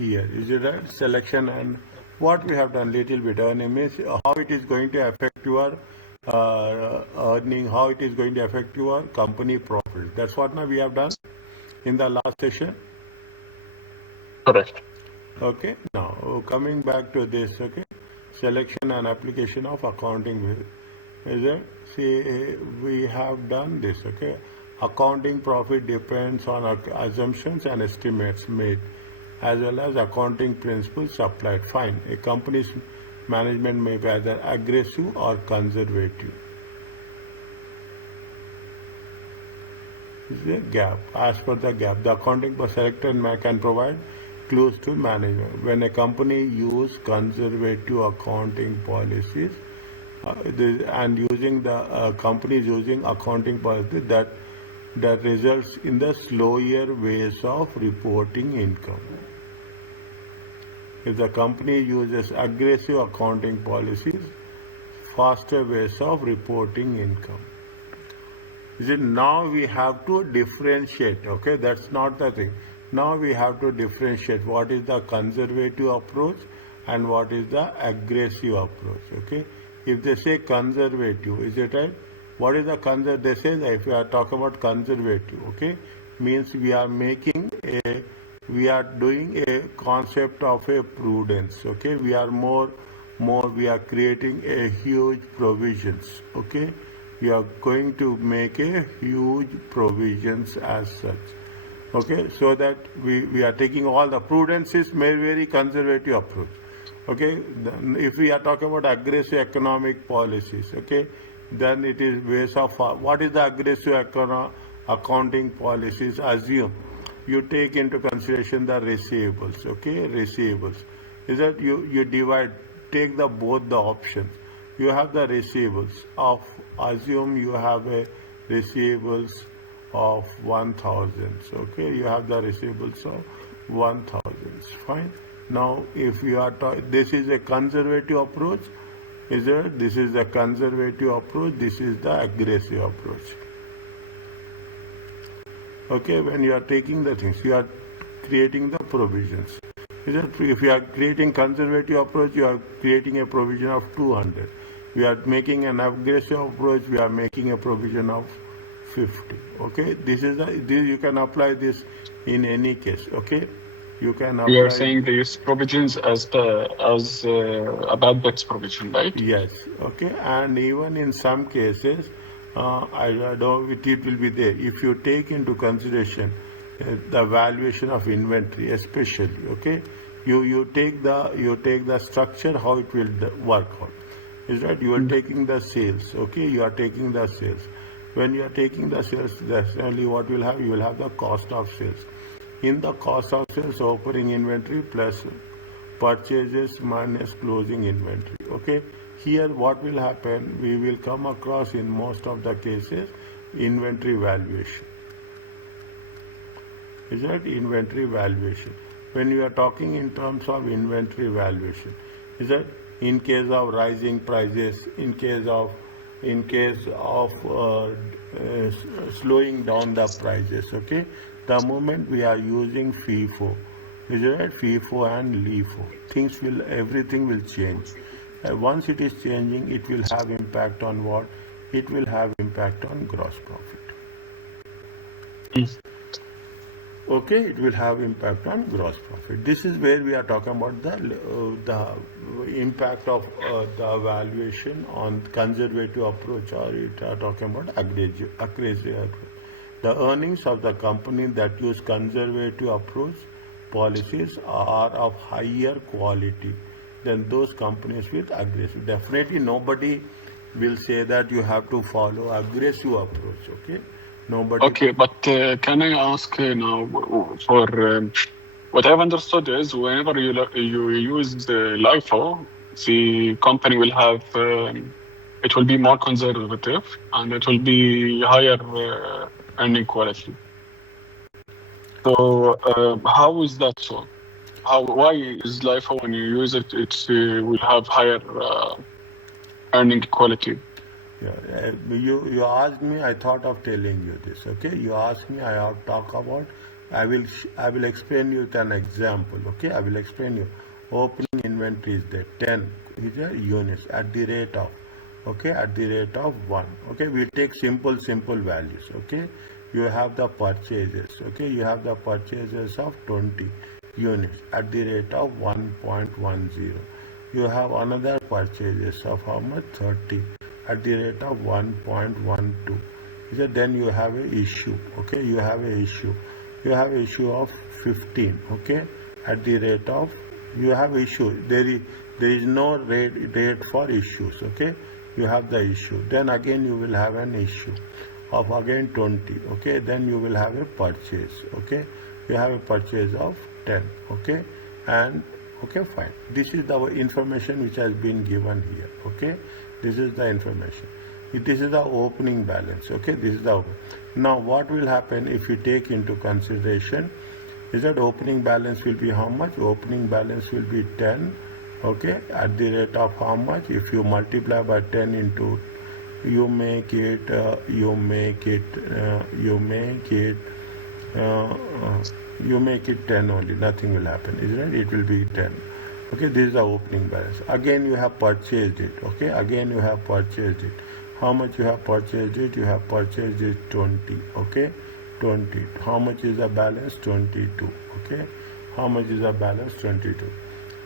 here. Is it right? Selection and what we have done little bit earning means how it is going to affect your earning, how it is going to affect your company profit. That's what now we have done in the last session. Correct. Okay, now coming back to this, okay, selection and application of accounting. Is it? See, we have done this, okay. Accounting profit depends on assumptions and estimates made, as well as accounting principles applied. Fine. A company's management may be either aggressive or conservative. This is a gap. As per the gap, the accounting selector can provide clues to management. When a company uses conservative accounting policies, and using the companies using accounting policy that results in the slower ways of reporting income. If the company uses aggressive accounting policies, faster ways of reporting income. Is it now we have to differentiate, okay? That's not the thing. Now we have to differentiate what is the conservative approach and what is the aggressive approach, okay? If they say conservative, is it right? What is the conservative? They say that if we are talking about conservative, okay, means we are doing a concept of a prudence, okay? We are we are creating a huge provisions, okay? We are going to make a huge provisions as such, okay? So that we are taking all the prudence is very conservative approach. Okay, if we are talking about aggressive economic policies, okay, then it is ways of what is the aggressive accounting policies? Assume you take into consideration the receivables, okay, receivables. Is that you divide, take both the options. You have the receivables of, assume you have a receivables of 1,000, okay, you have the receivables of 1,000, fine. Now, if you are this is a conservative approach, is it? This is the conservative approach. This is the aggressive approach. Okay, when you are taking the things, you are creating the provisions. Is it? If you are creating conservative approach, you are creating a provision of 200. We are making an aggressive approach. We are making a provision of 50. Okay, this is this you can apply this in any case. Okay. You can apply. You are saying they use provisions as a bad debts provision, right? Yes. Okay. And even in some cases, I don't know it will be there. If you take into consideration the valuation of inventory, especially, okay, you take the structure how it will work out. Is that you are taking the sales? Okay, you are taking the sales. When you are taking the sales, that's only what you will have. You will have the cost of sales. In the cost of sales, opening inventory plus purchases minus closing inventory. Okay. Here what will happen? We will come across in most of the cases inventory valuation. Is that inventory valuation? When you are talking in terms of inventory valuation, is that in case of rising prices, in case of slowing down the prices, okay? The moment we are using FIFO, is it right? FIFO and LIFO, everything will change. Once it is changing, it will have impact on what? It will have impact on gross profit. Okay, it will have impact on gross profit. This is where we are talking about the impact of the valuation on conservative approach, or it are talking about aggressive approach. The earnings of the company that use conservative approach policies are of higher quality than those companies with aggressive. Definitely nobody will say that you have to follow aggressive approach, okay? Nobody. Okay, but can I ask now for what I've understood is whenever you use LIFO, the company will have it will be more conservative and it will be higher earning quality. So how is that so? Why is LIFO when you use it, it will have higher earning quality? Yeah, you asked me, I thought of telling you this, okay? You asked me, I have talked about I will explain you with an example. Okay, I will explain you. Opening inventory is there. 10 is a units at the rate of. Okay, at the rate of 1. Okay, we take simple values. Okay, you have the purchases. Okay, you have the purchases of 20 units at the rate of 1.10. You have another purchases of how much? 30 at the rate of 1.12. Then you have a issue. Okay, you have a issue. You have issue of 15. Okay, at the rate of, you have issue. There is no rate for issues. Okay, you have the issue. Then again you will have an issue of again 20. Okay, then you will have a purchase. Okay, you have a purchase of 10. Okay, and okay, fine. This is the information which has been given here. Okay, this is the information. This is the opening balance. Okay, this is the now what will happen if you take into consideration is that opening balance will be how much? Opening balance will be 10. Okay, at the rate of how much? If you multiply by 10 into, you make it 10 only. Nothing will happen, isn't it? It will be 10. Okay, this is the opening balance. Again you have purchased it. Okay, again you have purchased it. How much you have purchased it? You have purchased it 20. Okay, 20. How much is the balance? 22. Okay, how much is the balance? 22.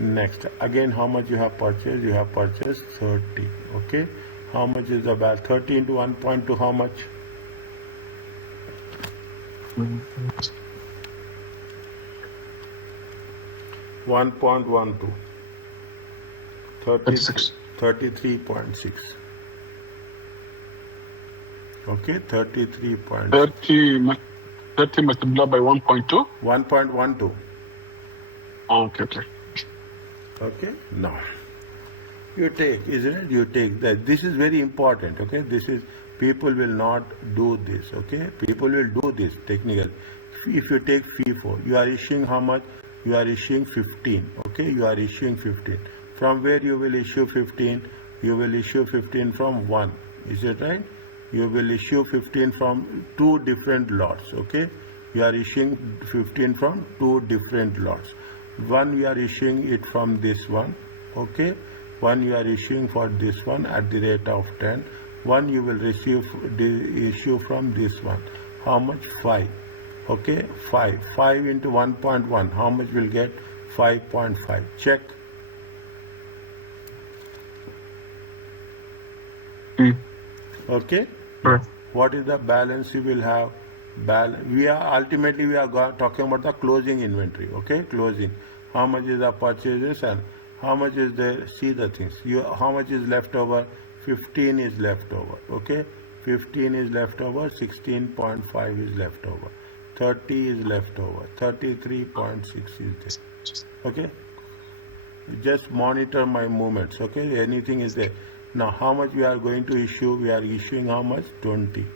Next, again how much you have purchased? You have purchased 30. Okay, how much is the balance? 30 into 1.2, how much? 1.12. 33.6. Okay, 33.6. 30 multiplied by 1.2? 1.12. Okay. Okay, now you take, isn't it? You take that. This is very important. Okay, this is, people will not do this. Okay, people will do this technical. If you take FIFO, you are issuing how much? You are issuing 15. Okay, you are issuing 15. From where you will issue 15? You will issue 15 from 1. Is it right? You will issue 15 from 2 different lots. Okay, you are issuing 15 from 2 different lots. One you are issuing it from this one. Okay, one you are issuing for this one at the rate of 10. One you will receive the issue from this one. How much? 5. Okay, 5. 5 into 1.1. How much will get? 5.5. Check. Okay. What is the balance you will have? We are talking about the closing inventory. Okay, closing. How much is the purchases and how much is the, see the things. How much is left over? 15 is left over. Okay, 15 is left over. 16.5 is left over. 30 is left over. 33.6 is there. Okay, just monitor my movements. Okay, anything is there. Now how much we are going to issue? We are issuing how much? 20.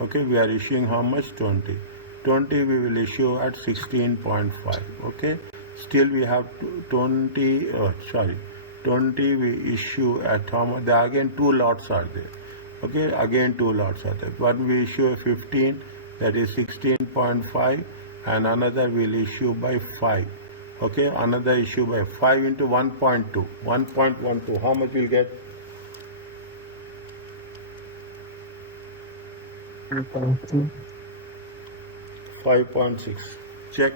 Okay, we are issuing how much? 20. 20 we will issue at 16.5. Okay, still we have 20 we issue at how much? There again 2 lots are there. Okay, again 2 lots are there. One we issue a 15, that is 16.5, and another will issue by 5. Okay, another issue by 5 into 1.2. 1.12. How much we get? 5.6. Check.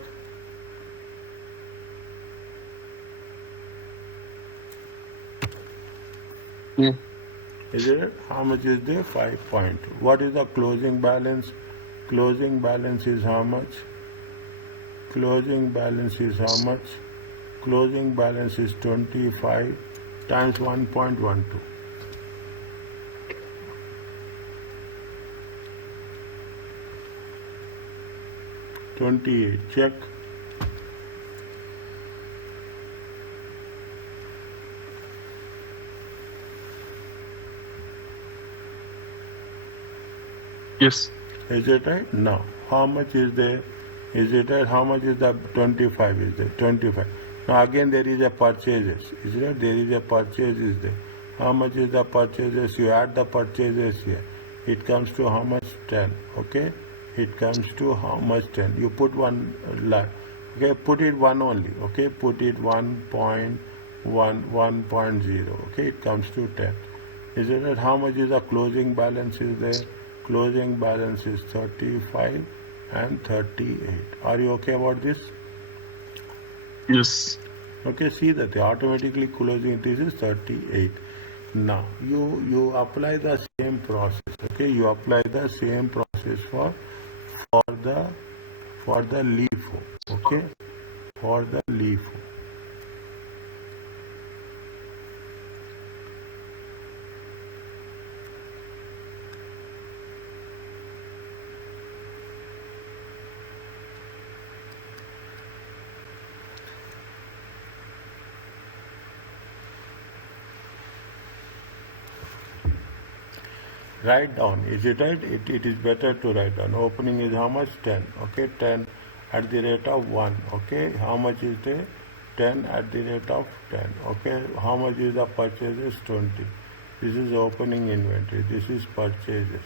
Is it? How much is there? 5 point. What is the closing balance? Closing balance is how much? Closing balance is how much? Closing balance is 25 times 1.12. 28. Check. Yes. Is it right? Now, how much is there? Is it right? How much is the 25 is there? 25. Now again there is a purchases. Is it right? There is a purchase is there. How much is the purchases? You add the purchases here. It comes to how much? 10. Okay? it comes to how much? 10. You put one okay, put it 1 only, okay, put it 1.0, okay, it comes to 10. Is it that how much is the closing balance is there? Closing balance is 35 and 38. Are you okay about this? Yes. Okay, see that the automatically closing this is 38. Now you apply the same process. Okay, you apply the same process for the LIFO. Okay, for the LIFO. Write down. Is it right? It is better to write down. Opening is how much? 10. Okay, 10 at the rate of 1. Okay, how much is the 10 at the rate of 10? Okay, how much is the purchases? 20. This is opening inventory. This is purchases.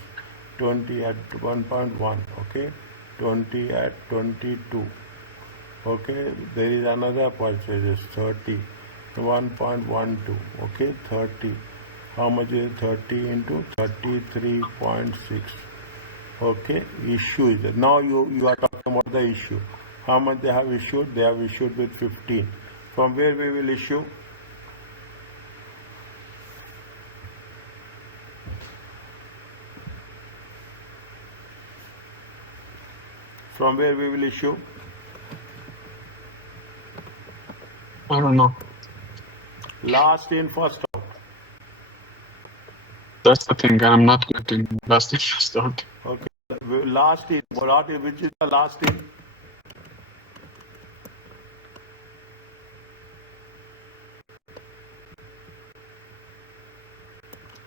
20 at 1.1. Okay, 20 at 22. Okay, there is another purchases. 30. 1.12. Okay, 30. How much is 30 into 33.6? Okay, issue is there. Now you are talking about the issue. How much they have issued? They have issued with 15. From where we will issue? From where we will issue? I don't know. Last in, first out. That's the thing. I'm not getting last in, first out. Okay, last in. Which is the last in?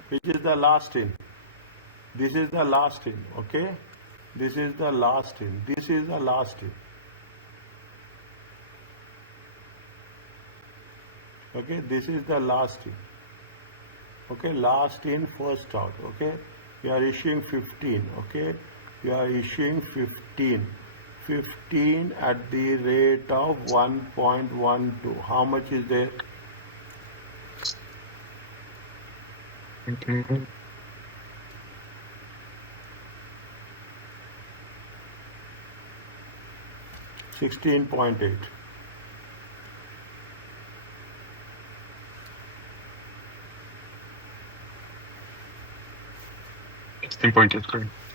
Which is the last in? This is the last in. Okay, this is the last in. This is the last in. Okay, this is the last in. Okay, last in, first out. Okay, you are issuing 15. Okay, you are issuing 15. 15 at the rate of 1.12. How much is there? Okay. 16.8.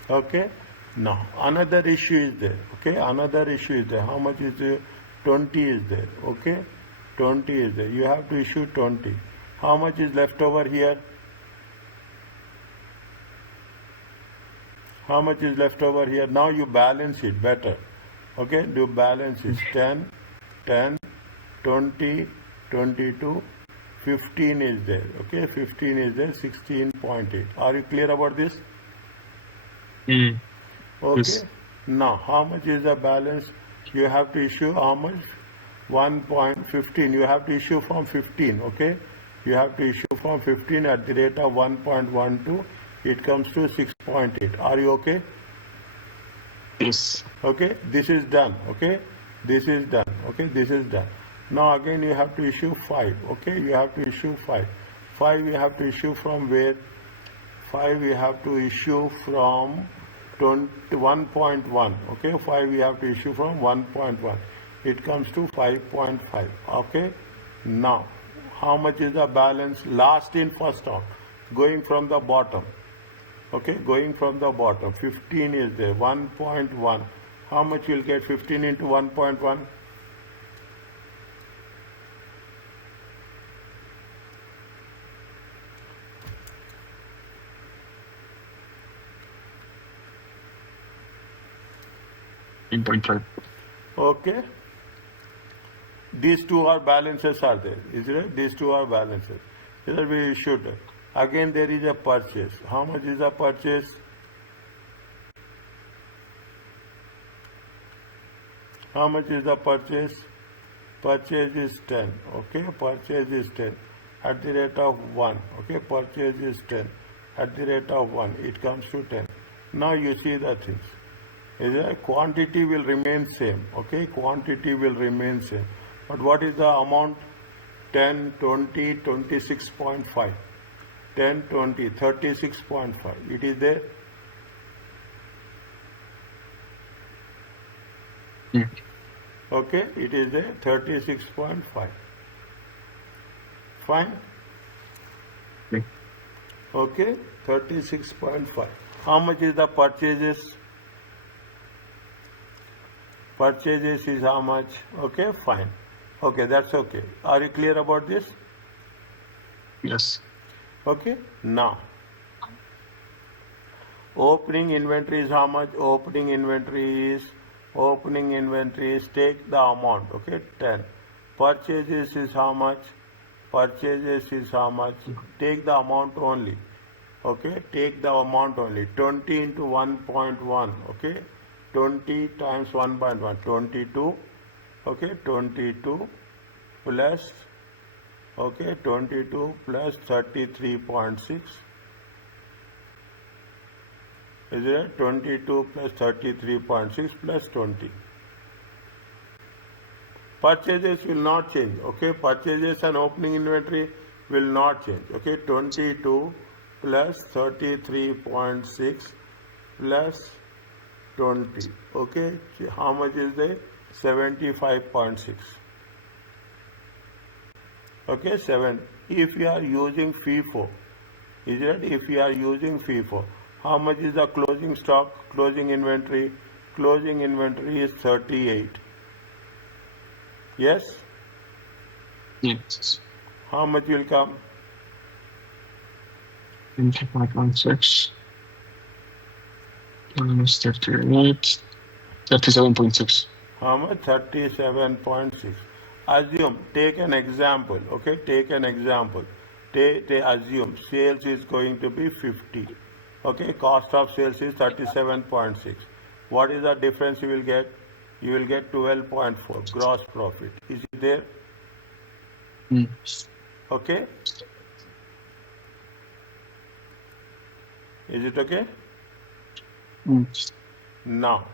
Okay. Now another issue is there. Okay, another issue is there. How much is there? 20 is there. Okay, 20 is there. You have to issue 20. How much is left over here? How much is left over here? Now you balance it better. Okay, do balance is 10, 10, 20, 22, 15 is there. Okay, 15 is there, 16.8. Are you clear about this? Mm. Okay. Yes. Now, how much is the balance? You have to issue how much? 1.15. You have to issue from 15. Okay. You have to issue from 15 at the rate of 1.12. It comes to 6.8. Are you okay? Yes. Okay. This is done. Okay. This is done. Okay. This is done. Now again you have to issue 5. Okay. You have to issue 5. 5 you have to issue from where? 5 we have to issue from 1.1. Okay, 5 we have to issue from 1.1. It comes to 5.5. Okay, now how much is the balance? Last in, first out, going from the bottom. Okay, going from the bottom. 15 is there. 1.1. How much you'll get? 15 into 1.1. Okay. These two are balances are there. Is it right? These two are balances. Here we should. Again there is a purchase. How much is the purchase? How much is the purchase? Purchase is 10. Okay. Purchase is 10. At the rate of 1. Okay. Purchase is 10. At the rate of 1. It comes to 10. Now you see the things. Is it? Quantity will remain same. Okay, quantity will remain same. But what is the amount? 10, 20, 26.5. 10, 20, 36.5. It is there. Okay, it is there. 36.5. Fine. Okay, 36.5. How much is the purchases? Purchases is how much? Okay, fine. Okay, that's okay. Are you clear about this? Yes. Okay, now opening inventory is how much? Opening inventory is take the amount. Okay, 10. Purchases is how much? Purchases is how much? Take the amount only. Okay, take the amount only. 20 into 1.1. Okay, 20 times 1.1. 22. Okay, 22 plus. Okay, 22 plus 33.6. Is it 22 plus 33.6 plus 20? Purchases will not change. Okay, purchases and opening inventory will not change. Okay, 22 plus 33.6 plus 20. Okay, how much is there? 75.6. Okay, 7. If you are using FIFO, is it? If you are using FIFO, how much is the closing stock, closing inventory? Closing inventory is 38. Yes? Yes. How much will come? 25.6 minus 38, 37.6. How much? 37.6. Assume, take an example. Okay, take an example. Assume sales is going to be 50. Okay, cost of sales is 37.6. What is the difference you will get? You will get 12.4 gross profit. Is it there? Okay. Is it okay? Now,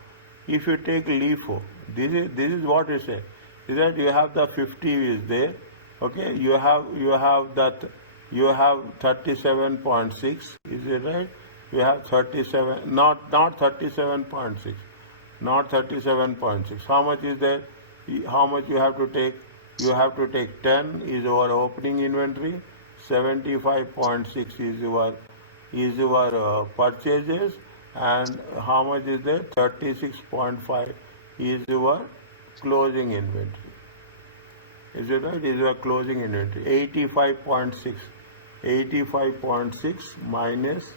if you take LIFO, this is what you say. Is that you have the 50 is there. Okay, you have 37.6. Is it right? You have 37, not 37.6, not 37.6. How much is there? How much you have to take? You have to take 10 is our opening inventory, 75.6 is your purchases, and how much is there? 36.5 is your closing inventory. Is it right? Is your closing inventory. 85.6. 85.6 minus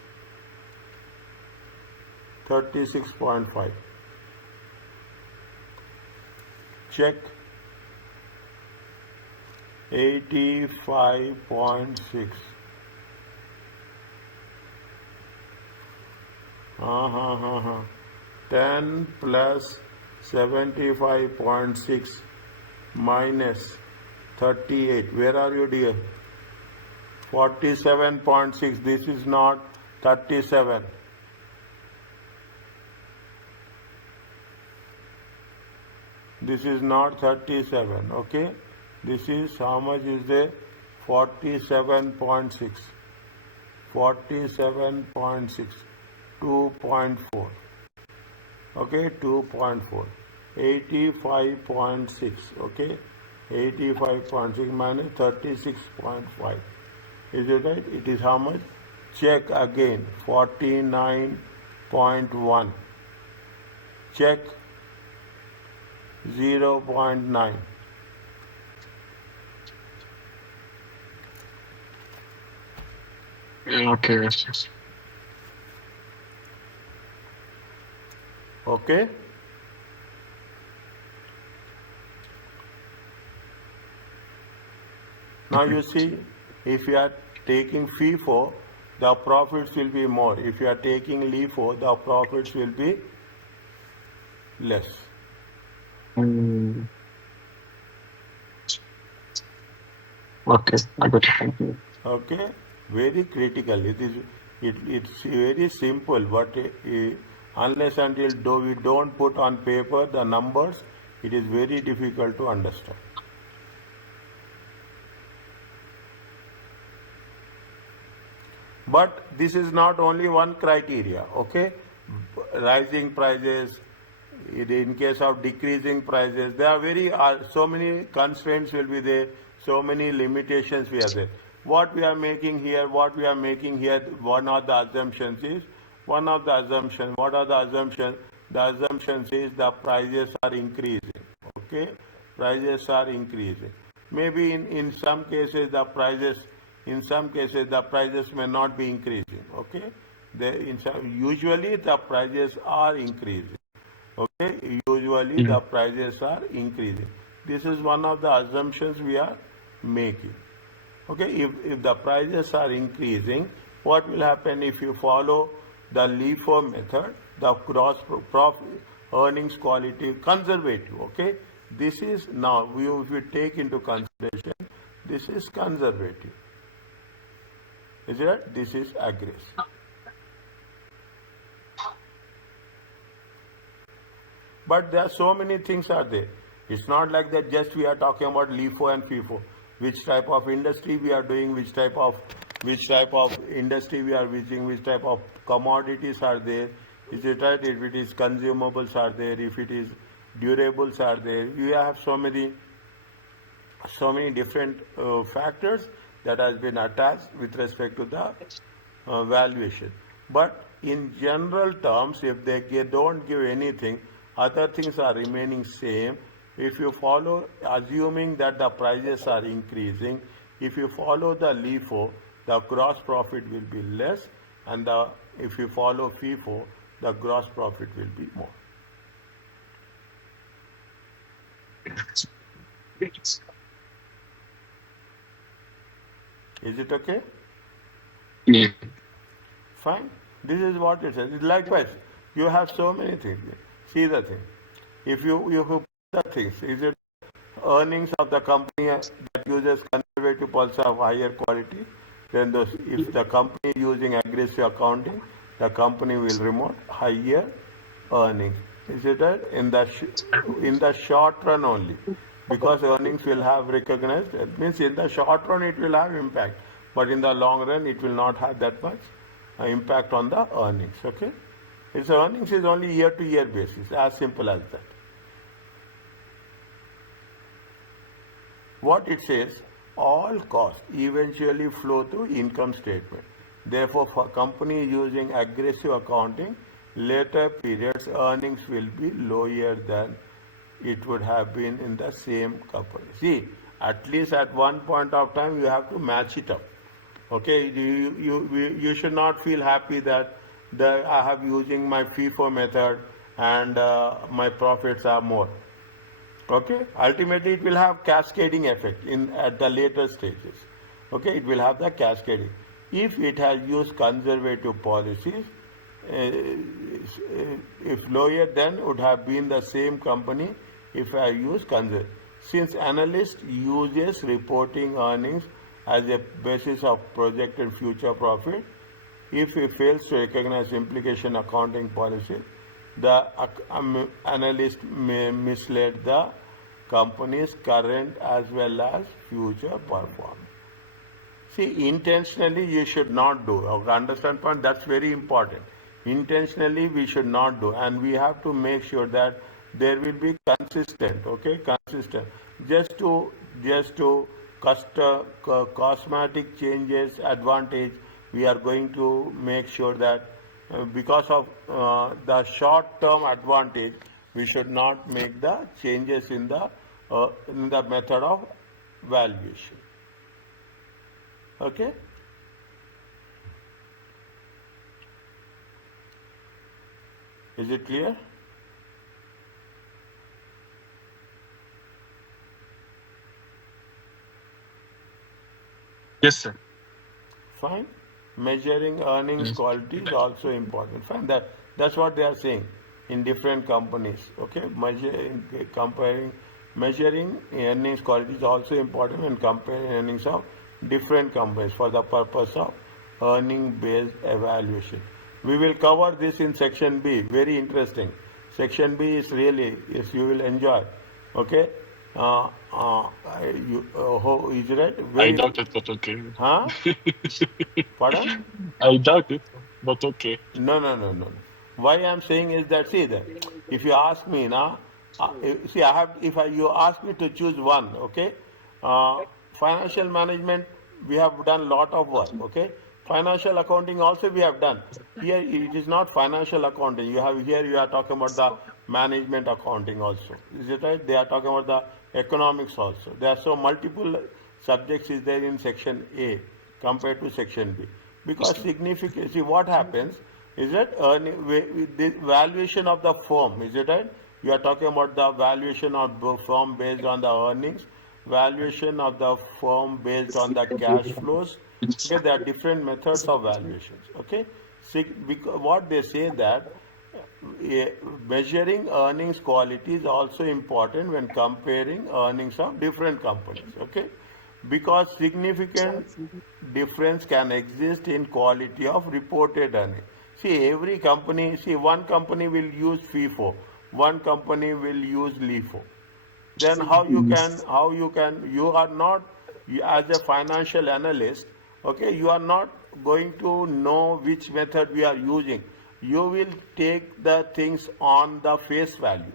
36.5. Check. 85.6. 10 plus 75.6 minus 38. Where are you, dear? 47.6. This is not 37. This is not 37. Okay. This is how much is there? 47.6. 47.6. 2.4. Okay, 2.4. 85.6. Okay, 85.6 minus 36.5. Is it right? It is how much? Check again. 49.1. Check. 0.9. Okay, yes. Okay. Now you see, if you are taking FIFO, the profits will be more. If you are taking LIFO, the profits will be less. Okay, I got it. Thank you. Okay, very critical. It's very simple, but Unless until we don't put on paper the numbers, it is very difficult to understand. But this is not only one criteria, okay? Rising prices, in case of decreasing prices, there are so many constraints will be there, so many limitations we are there. What we are making here, one of the assumptions is, what are the assumptions? The assumptions is the prices are increasing, okay? Prices are increasing. Maybe in some cases the prices, may not be increasing, okay? Usually the prices are increasing. Okay, usually the prices are increasing. This is one of the assumptions we are making. Okay, if the prices are increasing, what will happen if you follow the LIFO method, the gross profit, earnings quality, conservative, okay? This is now, if we take into consideration, this is conservative. Is it? This is aggressive. But there are so many things are there. It's not like that just we are talking about LIFO and FIFO. Which type of industry we are doing, which type of industry we are visiting, which type of commodities are there. Is it right? If it is consumables are there, if it is durables are there. You have so many different factors that has been attached with respect to the valuation. But in general terms, if they don't give anything, other things are remaining same. If you follow, assuming that the prices are increasing, if you follow the LIFO, the gross profit will be less, and if you follow FIFO, the gross profit will be more. Is it okay? Yeah. Fine. This is what it says. Likewise, you have so many things. See the thing. If you put the things, is it earnings of the company that uses conservative policy of higher quality? Then if the company is using aggressive accounting, the company will report higher earnings. Is it right? In the short run only, because earnings will have recognized. It means in the short run it will have impact, but in the long run it will not have that much impact on the earnings. Okay, its earnings is only year-to-year basis, as simple as that. What it says, all costs eventually flow through income statement. Therefore, for company using aggressive accounting, later periods earnings will be lower than it would have been in the same company. See, at least at one point of time you have to match it up. Okay, you should not feel happy that I have using my FIFO method and my profits are more. Okay, ultimately it will have cascading effect at the later stages. Okay, it will have the cascading. If it has used conservative policies, if lower, then would have been the same company if I use conservative. Since analyst uses reporting earnings as a basis of projected future profit, if he fails to recognize implication accounting policy, the analyst may mislead the company's current as well as future performance. See, intentionally you should not do. Understand point? That's very important. Intentionally we should not do, and we have to make sure that there will be consistent. Okay, consistent. Just to cosmetic changes advantage, we are going to make sure that because of the short-term advantage, we should not make the changes in the method of valuation. Okay. Is it clear? Yes, sir. Fine. Measuring earnings quality is also important. Fine. That's what they are saying in different companies. Okay. Measuring earnings quality is also important when comparing earnings of different companies for the purpose of earning based evaluation. We will cover this in section B. Very interesting. Section B is really, yes, you will enjoy. Okay? Is it I very, doubt it, but okay. huh? Pardon? I doubt it, but okay. No, no, no, no, no. Why I'm saying is that, see that if you ask me now, see I have if I, you ask me to choose one, okay, uh, financial management we have done lot of work, okay. Financial accounting also we have done. Here it is not financial accounting. You have here you are talking about the management accounting also. Is it right? They are talking about the economics also. There are so multiple subjects is there in section A compared to section B. Because significant, see what happens is that the valuation of the firm, is it right? You are talking about the valuation of the firm based on the earnings, valuation of the firm based on the cash flows. Okay, there are different methods of valuations. Okay, what they say that measuring earnings quality is also important when comparing earnings of different companies. Okay, because significant difference can exist in quality of reported earnings. See, every company, see, one company will use FIFO, one company will use LIFO. Then you are not, as a financial analyst, okay, you are not going to know which method we are using. You will take the things on the face value.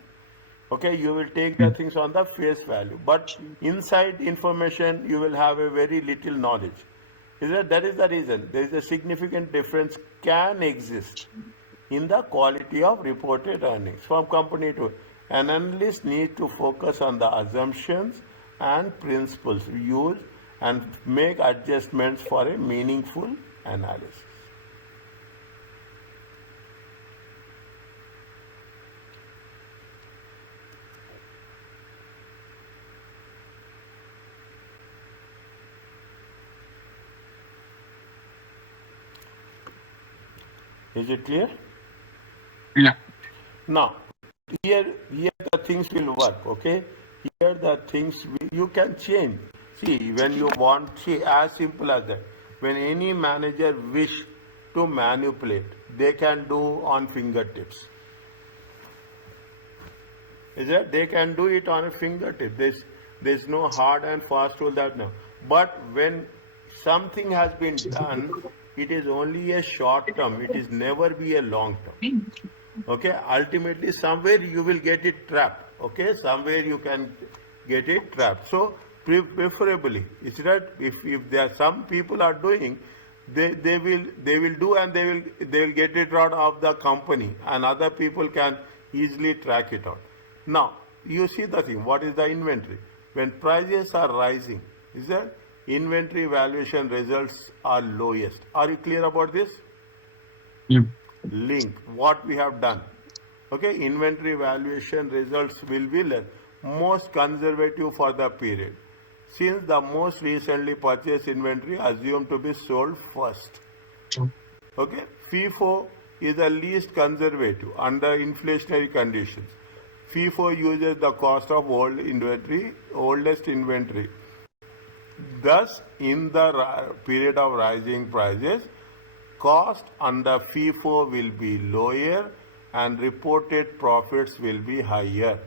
Okay, you will take the things on the face value, but inside information you will have a very little knowledge. That is the reason there is a significant difference can exist in the quality of reported earnings from company to an analyst needs to focus on the assumptions and principles used and make adjustments for a meaningful analysis. Is it clear? Yeah. Now, here the things will work, okay? Here the things you can change. See, when you want, see, as simple as that. When any manager wish to manipulate, they can do on fingertips. Is that they can do it on a fingertip. There's no hard and fast rule that no. But when something has been done, it is only a short term. It is never be a long term. Okay, ultimately somewhere you will get it trapped. Okay, somewhere you can get it trapped. So preferably, is that if there are some people are doing, they will do and they will get it out of the company and other people can easily track it out. Now you see the thing. What is the inventory? When prices are rising, is that inventory valuation results are lowest. Are you clear about this? Yeah. Link what we have done. Okay, inventory valuation results will be less, most conservative for the period, since the most recently purchased inventory assumed to be sold first. Okay, FIFO is the least conservative under inflationary conditions. FIFO uses the cost of oldest inventory. Thus, in the period of rising prices, cost under FIFO will be lower and reported profits will be higher.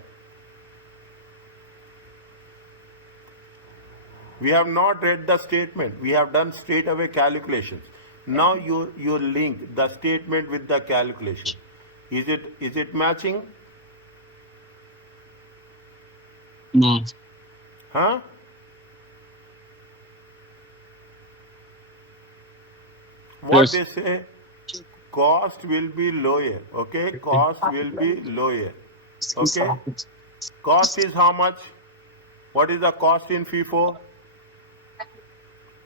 We have not read the statement. We have done straight away calculations. Now you link the statement with the calculation. Is it matching? No. Huh? What Yes. they say, cost will be lower. Okay, cost will be lower. Okay, cost is how much? What is the cost in FIFO?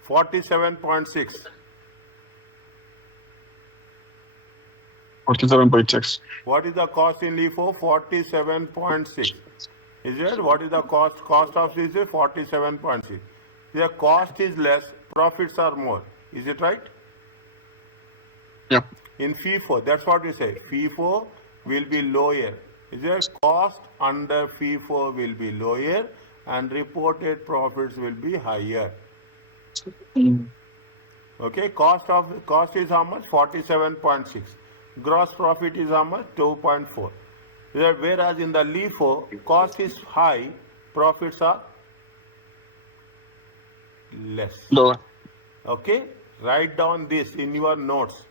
47.6. 47.6. What is the cost in LIFO? 47.6. Is it? What is the cost? Cost of this is 47.6. The cost is less, profits are more. Is it right? Yeah. In FIFO, that's what we say. FIFO will be lower. Is there cost under FIFO will be lower and reported profits will be higher. Okay, cost is how much? 47.6. Gross profit is how much? 2.4. Whereas in the LIFO, cost is high, profits are less. Lower. Okay, write down this in your notes.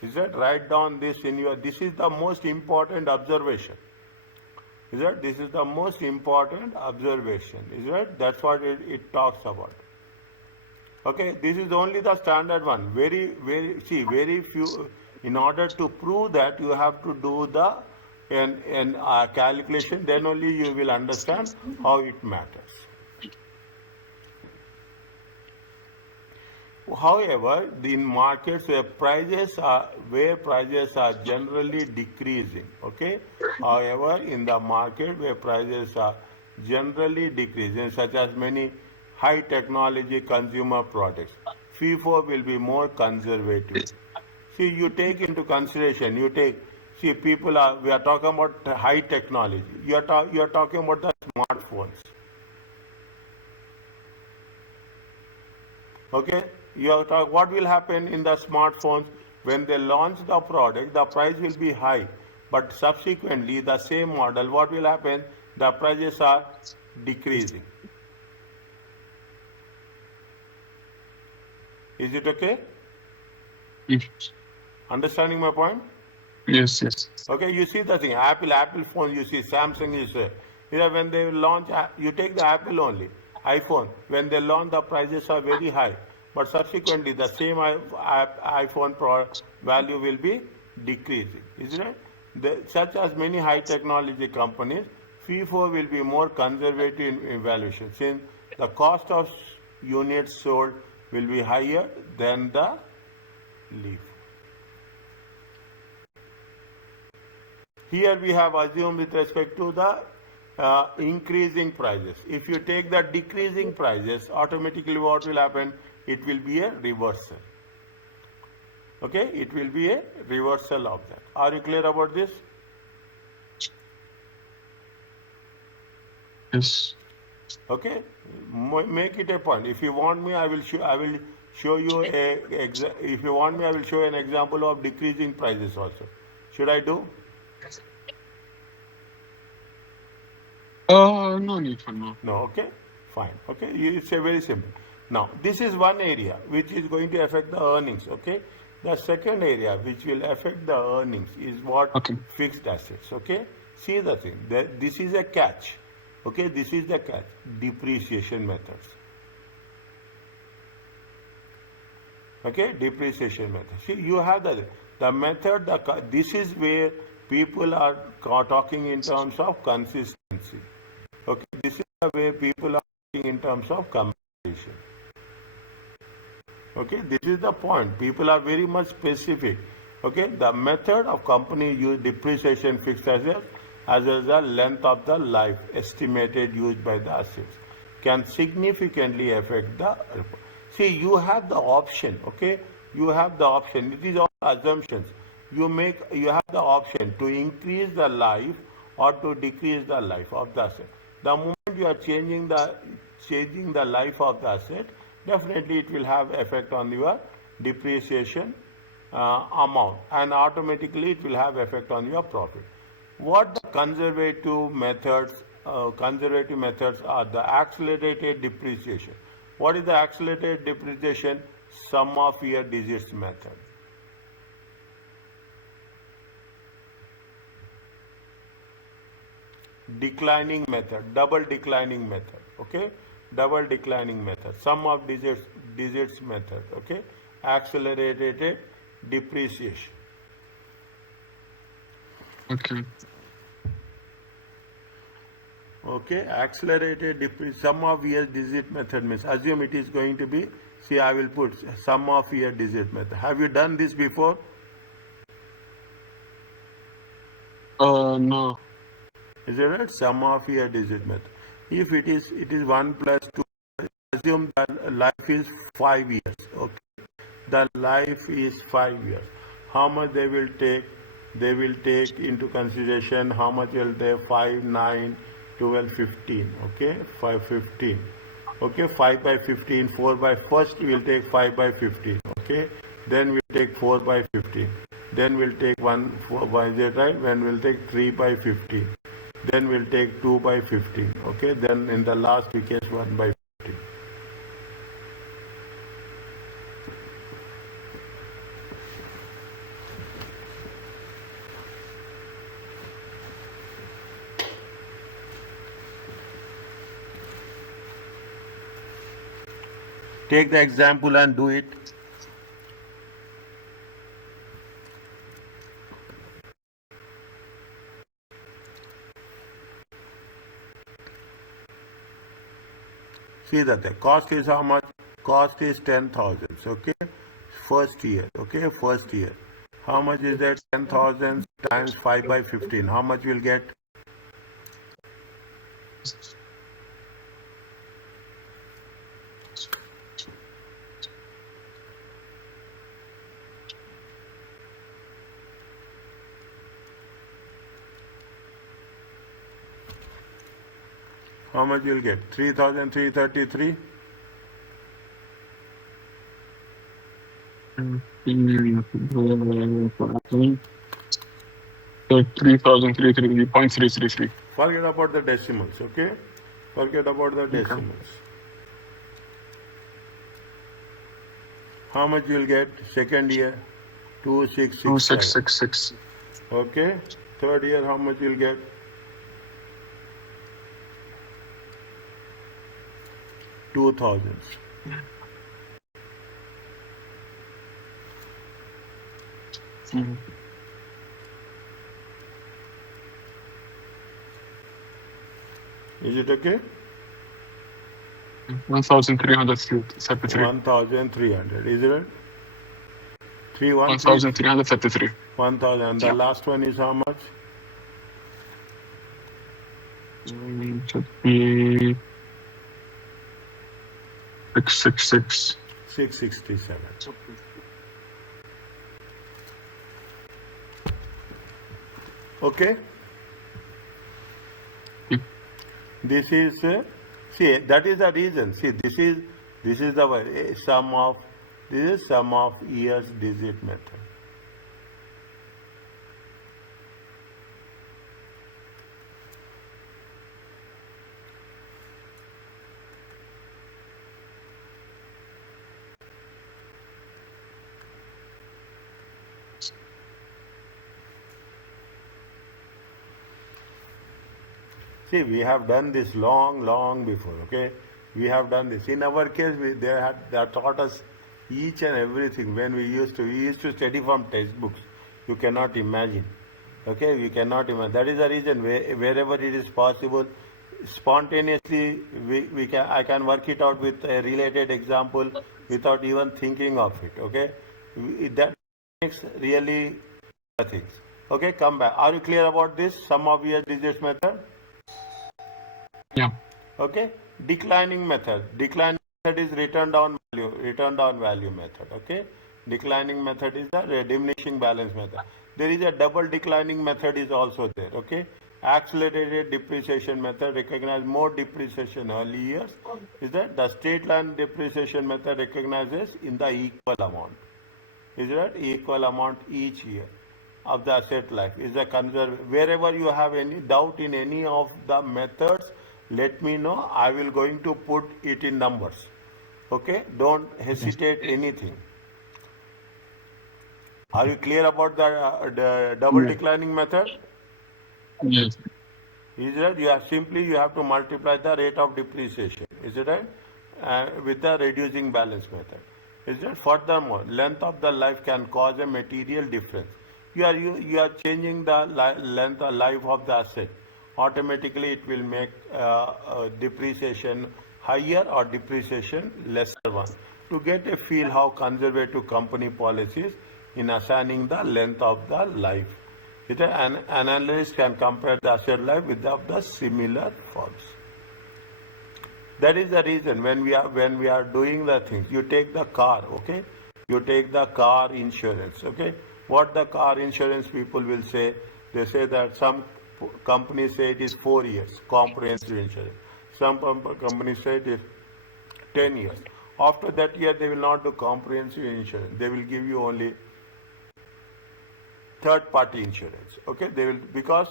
Is that write down this in your, this is the most important observation. Is that this is the most important observation? Is that that's what it talks about. Okay, this is only the standard one. Very few. In order to prove that, you have to do the calculation. Then only you will understand how it matters. However, in markets where prices are generally decreasing, okay. However, in the market where prices are generally decreasing, such as many high technology consumer products, FIFO will be more conservative. See, you take into consideration. See, we are talking about high technology. You are talking about the smartphones. Okay, what will happen in the smartphones when they launch the product? The price will be high, but subsequently the same model, what will happen? The prices are decreasing. Is it okay? Yes. Understanding my point? Yes. Okay, you see the thing. Apple phone. You see Samsung is. When they launch, you take the Apple only. iPhone. When they launch, the prices are very high, but subsequently the same iPhone value will be decreasing. Isn't it? Such as many high technology companies, FIFO will be more conservative in valuation, since the cost of units sold will be higher than the LIFO. Here we have assumed with respect to the increasing prices. If you take the decreasing prices, automatically what will happen? It will be a reversal. Okay, it will be a reversal of that. Are you clear about this? Yes. Okay, make it a point. If you want me, I will show you if you want me, I will show an example of decreasing prices also. Should I do? No need for now. No, okay, fine. Okay, it's a very simple. Now, this is one area which is going to affect the earnings. Okay, the second area which will affect the earnings is what? Okay. Fixed assets. Okay, see the thing. This is a catch. Okay, this is the catch. Depreciation methods. Okay, depreciation method. See, you have the method. This is where people are talking in terms of consistency. Okay, this is the way people are talking in terms of comparison. Okay, this is the point. People are very much specific. Okay, the method of company use depreciation fixed assets as well as the length of the life estimated used by the assets can significantly affect the report. See, you have the option. Okay, you have the option. It is all assumptions. You have the option to increase the life or to decrease the life of the asset. The moment you are changing the life of the asset, definitely it will have effect on your depreciation amount, and automatically it will have effect on your profit. What the conservative methods are the accelerated depreciation. What is the accelerated depreciation? Sum of year digits method. Declining method, double declining method. Okay, double declining method, sum of digits method. Okay, accelerated depreciation. Okay. Okay, accelerated depreciation, sum of year digit method means, assume it is going to be, see, I will put sum of year digit method. Have you done this before? No. Is it right? Sum of year digit method. If it is 1 plus 2, assume that life is 5 years. Okay, the life is 5 years. How much they will take? They will take into consideration how much will they? 5, 9, 12, 15. Okay, 5, 15. Okay, 5 by 15, 4 by, first we will take 5 by 15. Okay, then we will take 4 by 15. then we'll take 1 by is it right? Then we'll take 3 by 15. Then we'll take 2 by 15. Okay, then in the last case 1 by 15. Take the example and do it. See that the cost is how much? Cost is 10,000. Okay, first year. Okay, first year. How much is that? 10,000 times 5 by 15. How much we'll get? How much you'll get? 3,333. So 3,333.333. Forget about the decimals, okay? Forget about the decimals. How much you'll get? Second year? 2,667. 2,666. Okay? Third year, how much you'll get? 2,000. Is it okay? 1,333. 1,300. Is it right? 1,333. 1,000. And the last one is how much? Should be 666. 667. Okay? This is, see, that is the reason. See, this is the sum of, this is sum of years digit method. See, we have done this long before, okay? We have done this. In our case, they taught us each and everything. When we used to study from textbooks. You cannot imagine, okay? You cannot imagine. That is the reason wherever it is possible, spontaneously, I can work it out with a related example without even thinking of it, okay? That makes really things. Okay, come back. Are you clear about this sum of year digits method? Yeah. Okay, declining method. Declining method is return down value method. Okay, declining method is the diminishing balance method. There is a double declining method is also there. Okay, accelerated depreciation method recognize more depreciation early years. Is that the straight line depreciation method recognizes in the equal amount. Is that equal amount each year of the asset life is a wherever you have any doubt in any of the methods, let me know. I will going to put it in numbers. Okay, don't hesitate anything. Are you clear about the double declining method? Yes. Is that you have to multiply the rate of depreciation. Is it right? With the reducing balance method. Is that furthermore, length of the life can cause a material difference. You are changing the length of life of the asset. Automatically, it will make depreciation higher or depreciation lesser one. To get a feel how conservative company policies in assigning the length of the life. An analyst can compare the asset life with the similar firms. That is the reason when we are doing the things. You take the car, okay? You take the car insurance, okay? What the car insurance people will say, they say that some companies say it is 4 years, comprehensive insurance. Some companies say it is 10 years. After that year, they will not do comprehensive insurance. They will give you only third party insurance. Okay, they will, because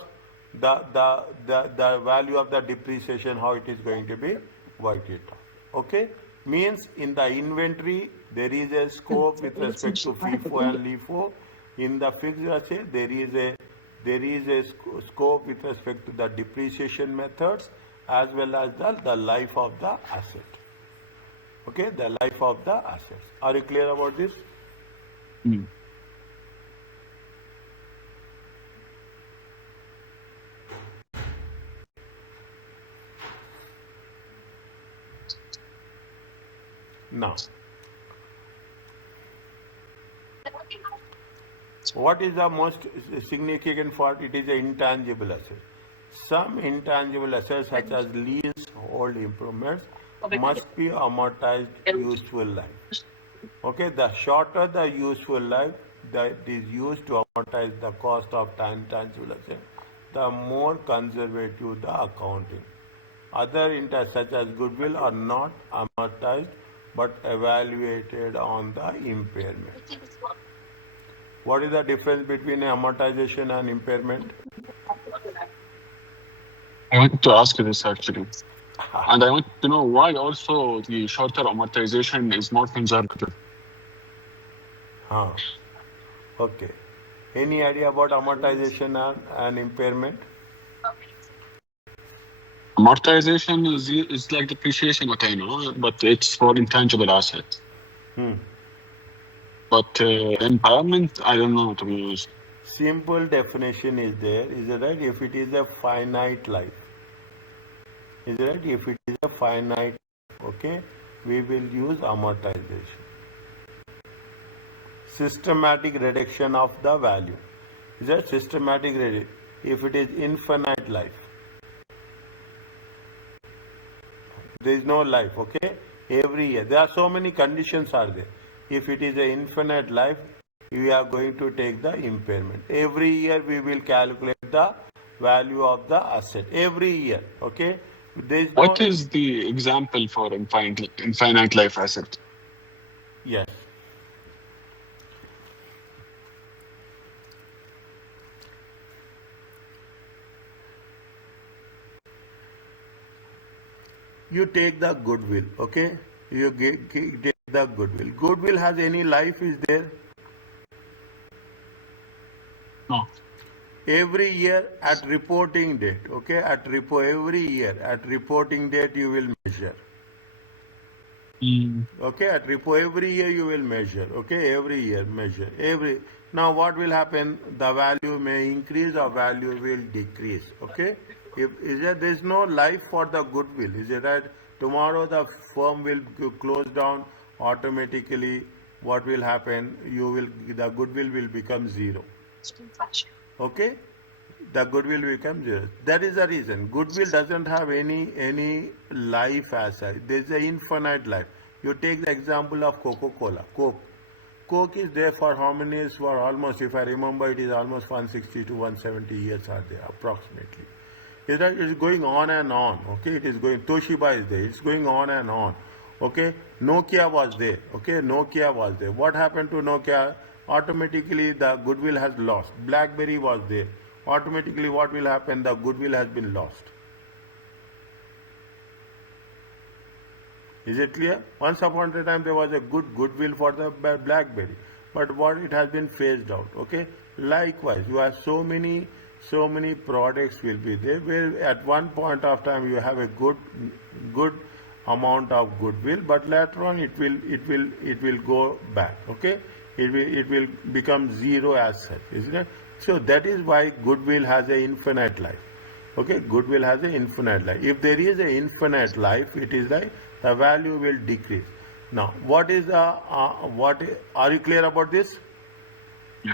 the value of the depreciation, how it is going to be worked it out. Okay, means in the inventory there is a scope with respect to FIFO and LIFO. In the fixed asset there is a scope with respect to the depreciation methods as well as the life of the asset. Okay, the life of the assets. Are you clear about this? Mm. Now, what is the most significant part? It is an intangible asset. Some intangible assets such as leasehold improvements must be amortized useful life. Okay, the shorter the useful life that is used to amortize the cost of intangible asset, the more conservative the accounting. Other interests such as goodwill are not amortized but evaluated on the impairment. What is the difference between amortization and impairment? I want to ask you this actually. And I want to know why also the shorter amortization is more conservative. Okay. Any idea about amortization and impairment? Amortization is like depreciation, what I know, but it's for intangible assets. But impairment, I don't know, to be honest. Simple definition is there. Is it right? If it is a finite life. Is it right? If it is a finite, okay, we will use amortization. Systematic reduction of the value. Is that systematic reduction? If it is infinite life, there is no life, okay? Every year. There are so many conditions are there. If it is an infinite life, we are going to take the impairment. Every year we will calculate the value of the asset. Every year, okay? What is the example for infinite life asset? Yes. You take the goodwill, okay? You take the goodwill. Goodwill has any life is there? No. Every year at reporting date, okay? Every year at reporting date you will measure. Okay, at repo every year you will measure. Okay, every year measure. Now what will happen? The value may increase or value will decrease. Okay, there is no life for the goodwill. Is it right? Tomorrow the firm will close down automatically. What will happen? The goodwill will become zero. Okay, the goodwill will become zero. That is the reason. Goodwill doesn't have any life as such. There is an infinite life. You take the example of Coca-Cola, Coke. Coke is there for how many years? For almost, if I remember, it is almost 160 to 170 years are there approximately. It is going on and on. Okay, it is going. Toshiba is there. It's going on and on. Okay, Nokia was there. Okay, Nokia was there. What happened to Nokia? Automatically the goodwill has lost. BlackBerry was there. Automatically what will happen? The goodwill has been lost. Is it clear? Once upon a time there was a good goodwill for the BlackBerry, but what it has been phased out. Okay. Likewise, you have so many products will be there where at one point of time you have a good amount of goodwill, but later on it will go back. Okay. It will become zero as such, isn't it? So that is why goodwill has an infinite life. Okay, goodwill has an infinite life. If there is an infinite life, it is like the value will decrease. Now, what is the are you clear about this? Yeah.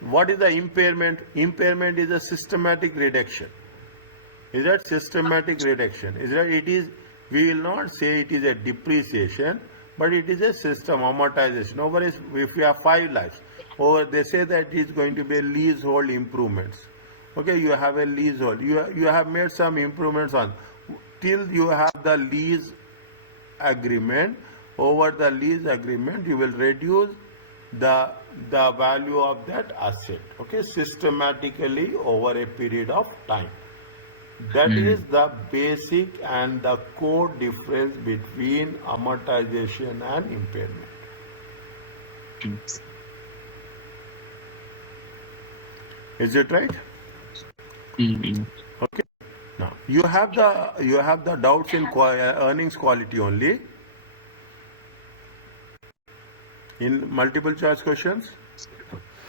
What is the impairment? Impairment is a systematic reduction. Is that systematic reduction? Is that it is? We will not say it is a depreciation, but it is a system amortization. Over if we have 5 lives, or they say that it is going to be a leasehold improvements. Okay, you have a leasehold. You have made some improvements on till you have the lease agreement. Over the lease agreement, you will reduce the the value of that asset, okay, systematically over a period of time. That is the basic and the core difference between amortization and impairment. Is it right? Okay. Now you have the doubts in earnings quality only in multiple choice questions.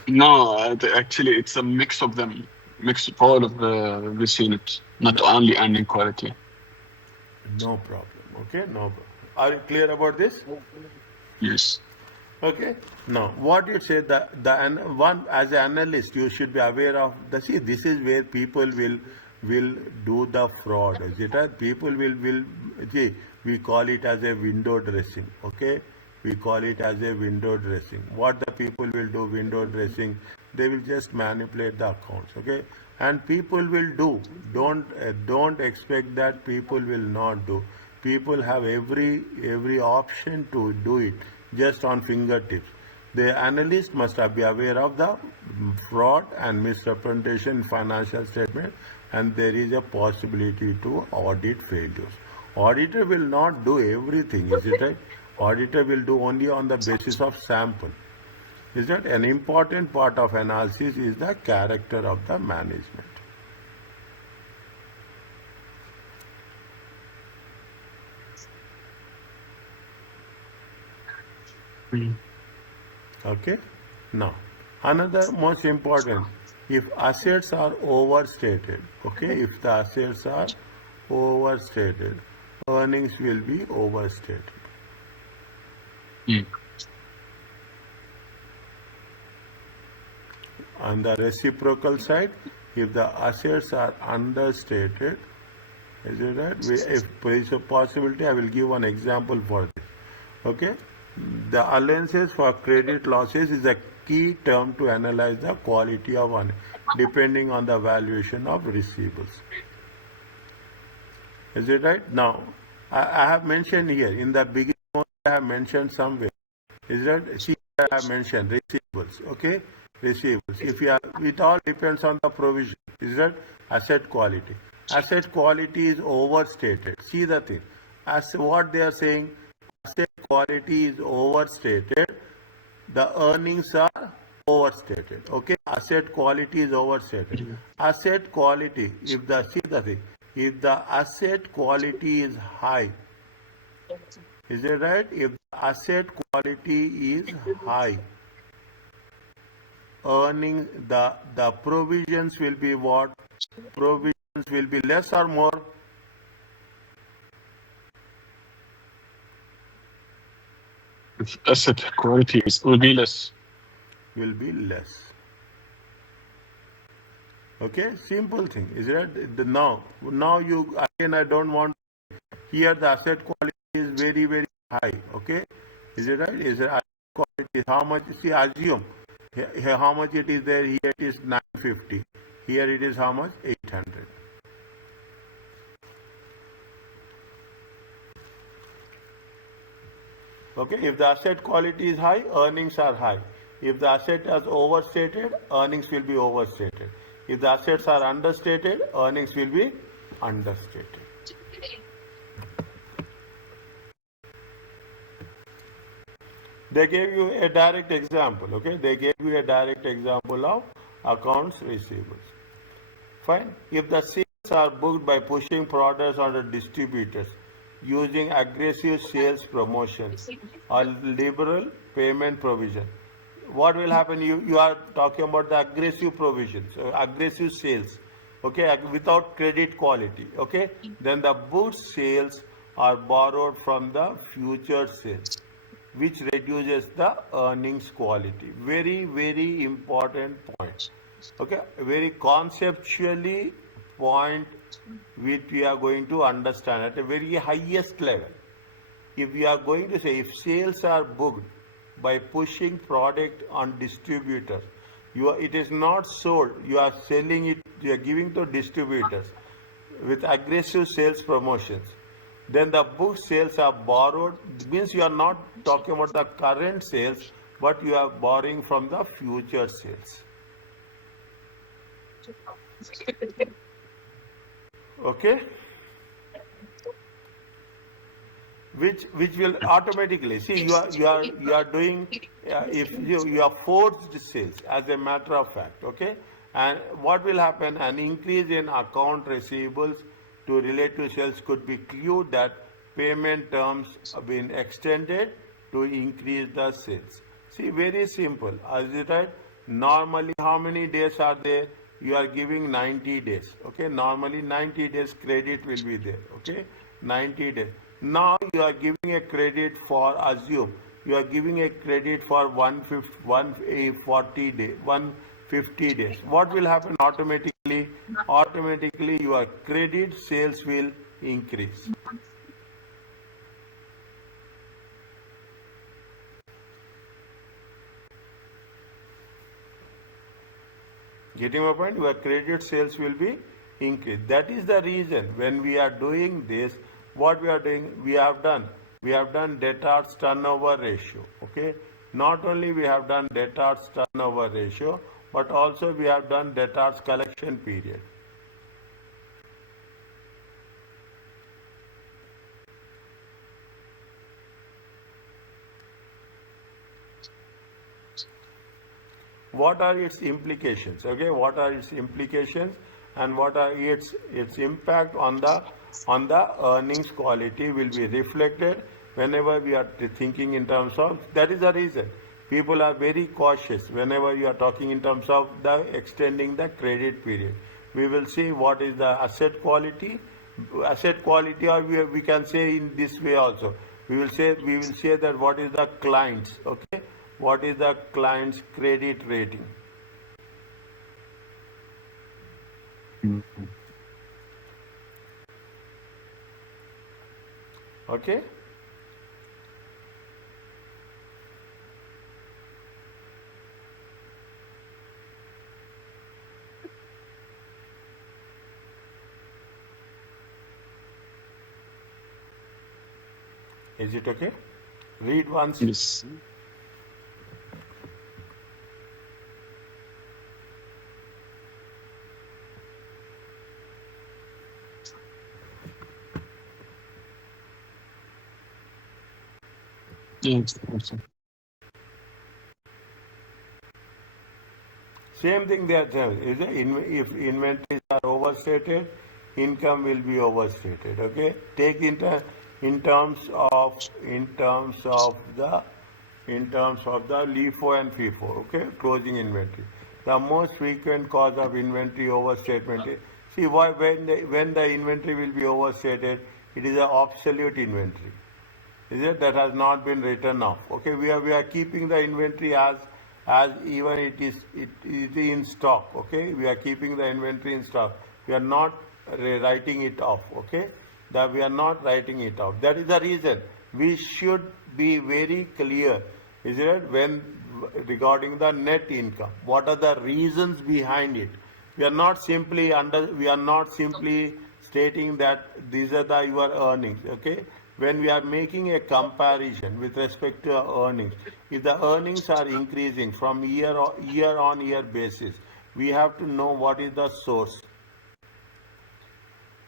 No, actually, it's a mix of them, mix of all of this unit, not only earning quality. No problem. Okay, no problem. Are you clear about this? Yes. Okay. Now, what you say, one as an analyst, you should be aware of the. See, this is where people will do the fraud. Is it right? People will see. We call it as a window dressing. Okay, we call it as a window dressing. What the people will do window dressing? They will just manipulate the accounts. Okay, and people will do. Don't expect that people will not do. People have every option to do it just on fingertips. The analyst must be aware of the fraud and misrepresentation in financial statement, and there is a possibility to audit failures. Auditor will not do everything, is it right? Auditor will do only on the basis of sample. Is that an important part of analysis is the character of the management. Okay. Now, another most important, if assets are overstated, okay, if the assets are overstated, earnings will be overstated. On the reciprocal side, if the assets are understated, is it right? If there is a possibility, I will give one example for this. Okay. The allowances for credit losses is a key term to analyze the quality of one, depending on the valuation of receivables. Is it right? Now, I have mentioned here in the beginning, I have mentioned somewhere. Is that? See, I have mentioned receivables. Okay, receivables. If you are, it all depends on the provision. Is that asset quality? Asset quality is overstated. See the thing. As what they are saying, asset quality is overstated. The earnings are overstated. Okay, asset quality is overstated. Asset quality. If the see the thing, if the asset quality is high, is it right? If the asset quality is high, earning the provisions will be what? Provisions will be less or more? If asset quality will be less. Will be less. Okay, simple thing. Is it right? Now you again, I don't want here the asset quality is very high. Okay, is it right? Is it asset quality? How much? See, assume here how much it is there. Here it is 950. Here it is how much? 800. Okay, if the asset quality is high, earnings are high. If the asset is overstated, earnings will be overstated. If the assets are understated, earnings will be understated. They gave you a direct example, okay? They gave you a direct example of accounts receivables. Fine. If the sales are booked by pushing products onto distributors, using aggressive sales promotions or liberal payment provision, what will happen? You are talking about the aggressive provisions, aggressive sales, okay, without credit quality, okay. Then the booked sales are borrowed from the future sales, which reduces the earnings quality. Very important point. Okay, very conceptually point which we are going to understand at a very highest level. If we are going to say if sales are booked by pushing product on distributors, it is not sold, you are selling it, you are giving to distributors with aggressive sales promotions, then the book sales are borrowed, means you are not talking about the current sales, but you are borrowing from the future sales. Okay, which will automatically see you are doing, if you are forced sales as a matter of fact. Okay, and what will happen, an increase in account receivables to relate to sales could be clue that payment terms have been extended to increase the sales. See, very simple, is it right? Normally how many days are there? You are giving 90 days. Okay, normally 90 days credit will be there. Okay, 90 days. Now you are giving a credit for, assume you are giving a credit for 140 days, 150 days. What will happen automatically? Automatically your credit sales will increase. Getting my point? Your credit sales will be increased. That is the reason when we are doing this, what we are doing, we have done debtors turnover ratio. Okay. Not only we have done debtors turnover ratio, but also we have done debtors collection period. What are its implications? Okay, what are its implications, and what are its impact on the earnings quality will be reflected whenever we are thinking in terms of. That is the reason people are very cautious whenever you are talking in terms of the extending the credit period. We will see what is the asset quality, or we can say in this way also. We will say that what is the clients. Okay, what is the client's credit rating. Okay, is it okay? Read once. Yes. Yes. Also. Same thing they are saying. If inventories are overstated, income will be overstated. Okay. Take in terms of the LIFO and FIFO. Okay, closing inventory. The most frequent cause of inventory overstatement is, see, why when the inventory will be overstated, it is an obsolete inventory. Is it that has not been written off? Okay, we are keeping the inventory as even it is in stock. Okay, we are keeping the inventory in stock. We are not writing it off. Okay, that we are not writing it off. That is the reason we should be very clear. Is it when regarding the net income? What are the reasons behind it? We are not simply stating that these are the your earnings. Okay, when we are making a comparison with respect to our earnings, if the earnings are increasing from year on year basis, we have to know what is the source.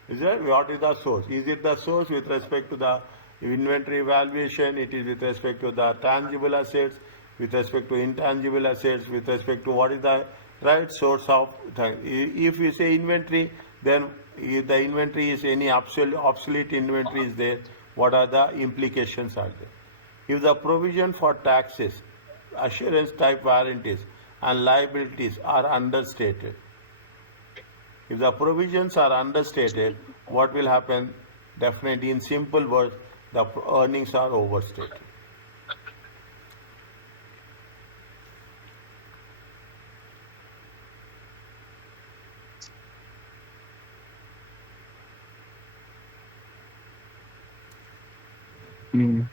Is it what is the source? Is it the source with respect to the inventory valuation? It is with respect to the tangible assets, with respect to intangible assets, with respect to what is the right source of time. If you say inventory, then if the inventory is any obsolete inventory is there, what are the implications are there? If the provision for taxes, assurance type warranties and liabilities are understated, if the provisions are understated, what will happen? Definitely, in simple words, the earnings are overstated. Mm.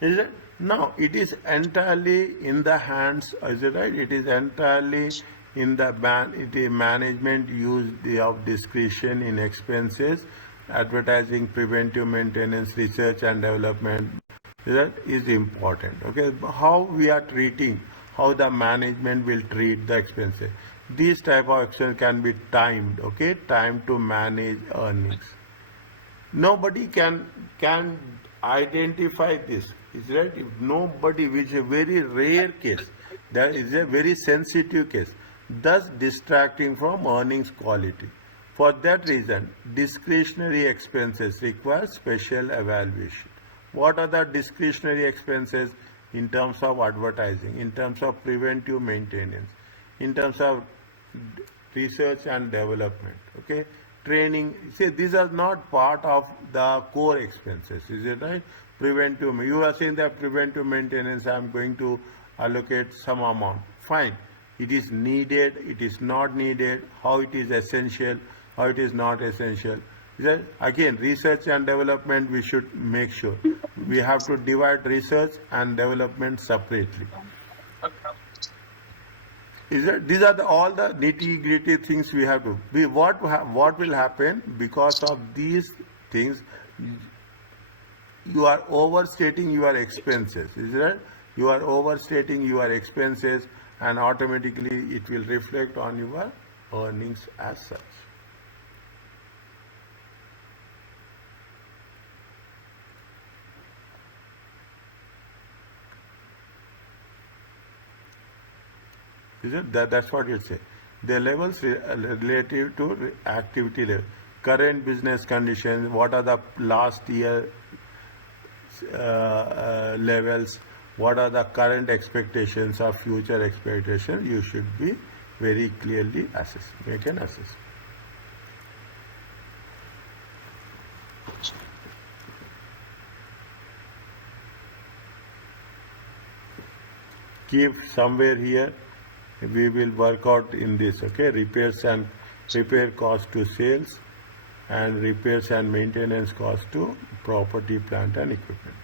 Is it? No, it is entirely in the hands, is it right? It is entirely in the management use of discretion in expenses, advertising, preventive maintenance, research and development. That is important. Okay, how we are treating, how the management will treat the expenses. These type of action can be timed. Okay, time to manage earnings. Nobody can identify this. Is right? If nobody, which is a very rare case, that is a very sensitive case, thus distracting from earnings quality. For that reason, discretionary expenses require special evaluation. What are the discretionary expenses? In terms of advertising, in terms of preventive maintenance, in terms of research and development, okay, training. See, these are not part of the core expenses, is it right? Preventive, you are saying that preventive maintenance, I am going to allocate some amount. Fine, it is needed, it is not needed, how it is essential, how it is not essential. Again, research and development, we should make sure we have to divide research and development separately. These are all the nitty gritty things we have to be. What will happen because of these things? You are overstating your expenses. Is that you are overstating your expenses, and automatically it will reflect on your earnings as such. Is it? That's what you say. The levels relative to activity level, current business conditions. What are the last year levels? What are the current expectations or future expectations? You should be very clearly assess. Make an assessment. Keep somewhere here. We will work out in this. Okay, repairs and repair cost to sales, and repairs and maintenance cost to property, plant and equipment.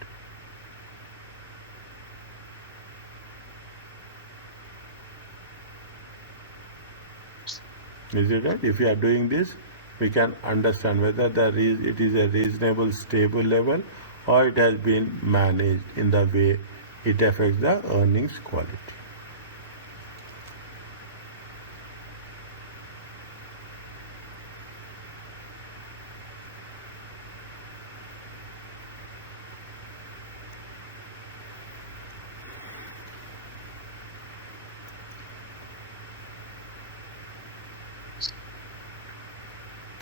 Is it right? If you are doing this, we can understand whether it is a reasonable, stable level, or it has been managed in the way it affects the earnings quality.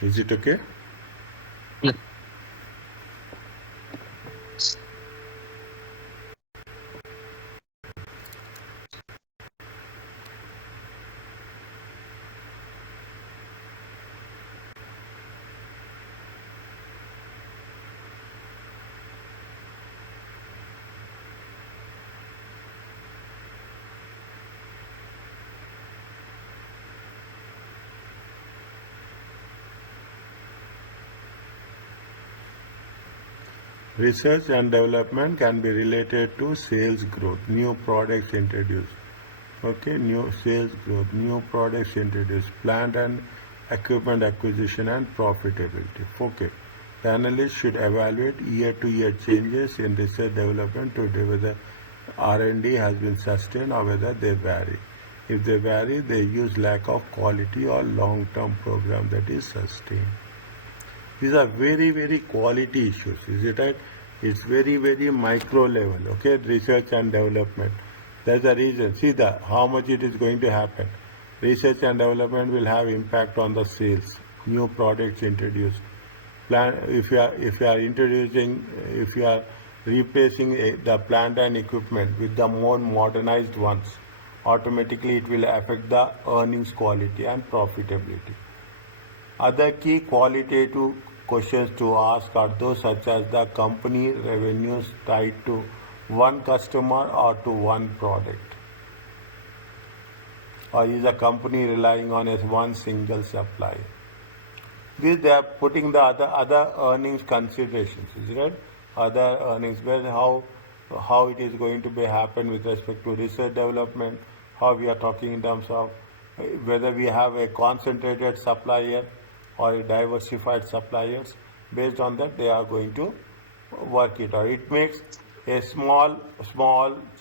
Is it okay? Yeah. Research and development can be related to sales growth, new products introduced. Okay, new sales growth, new products introduced, plant and equipment acquisition and profitability. Okay, the analyst should evaluate year-to-year changes in research development to determine whether R&D has been sustained or whether they vary. If they vary, they use lack of quality or long-term program that is sustained. These are very, very quality issues, is it right? It's very, very micro level, okay, research and development. That's the reason. See how much it is going to happen. Research and development will have impact on the sales, new products introduced. If you are introducing, if you are replacing the plant and equipment with the more modernized ones, automatically it will affect the earnings quality and profitability. Other key qualitative questions to ask are those such as the company revenues tied to one customer or to one product, or is the company relying on one single supplier. This they are putting the other earnings considerations, is right? Other earnings, where how it is going to be happen with respect to research development, how we are talking in terms of whether we have a concentrated supplier or a diversified suppliers. Based on that, they are going to work it out. It makes a small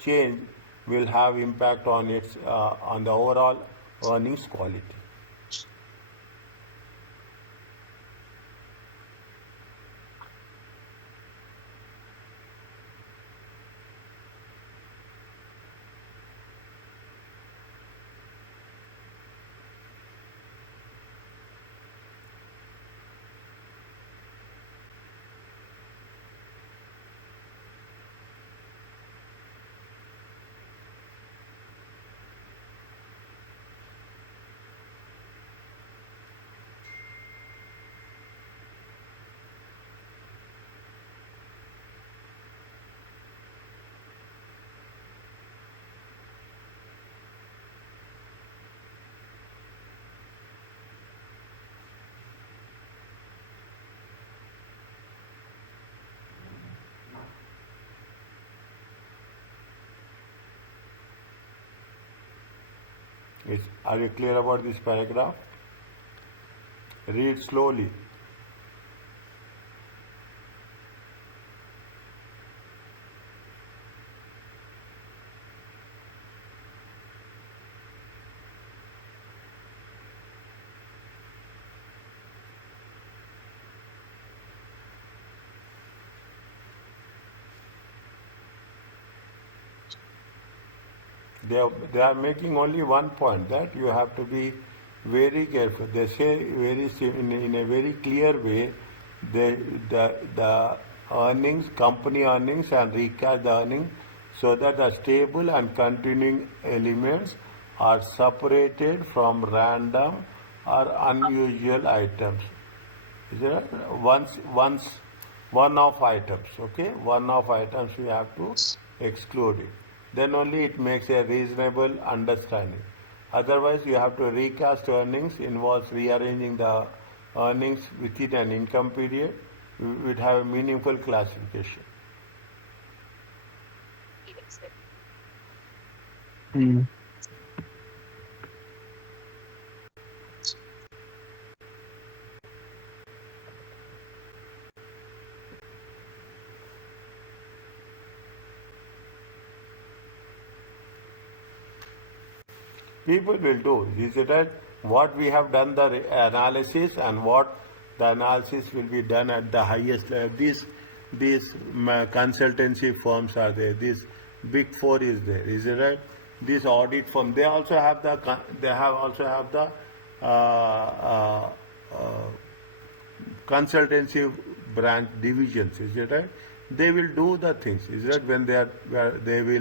change will have impact on its on the overall earnings quality. Are you clear about this paragraph? Read slowly. They are making only one point, that you have to be very careful. They say in a very clear way, the earnings, company earnings, and recast the earnings, so that the stable and continuing elements are separated from random or unusual items. Is there once one-off items? Okay, one-off items we have to exclude it. Then only it makes a reasonable understanding. Otherwise, you have to recast earnings, involves rearranging the earnings within an income period. We would have a meaningful classification. Mm. People will do. Is it that what we have done the analysis, and what the analysis will be done at the highest level. These consultancy firms are there. This big four is there. Is it right? This audit firm, they also have the uh, uh, uh, consultancy branch divisions. Is it right? They will do the things. Is it right? When they are where they will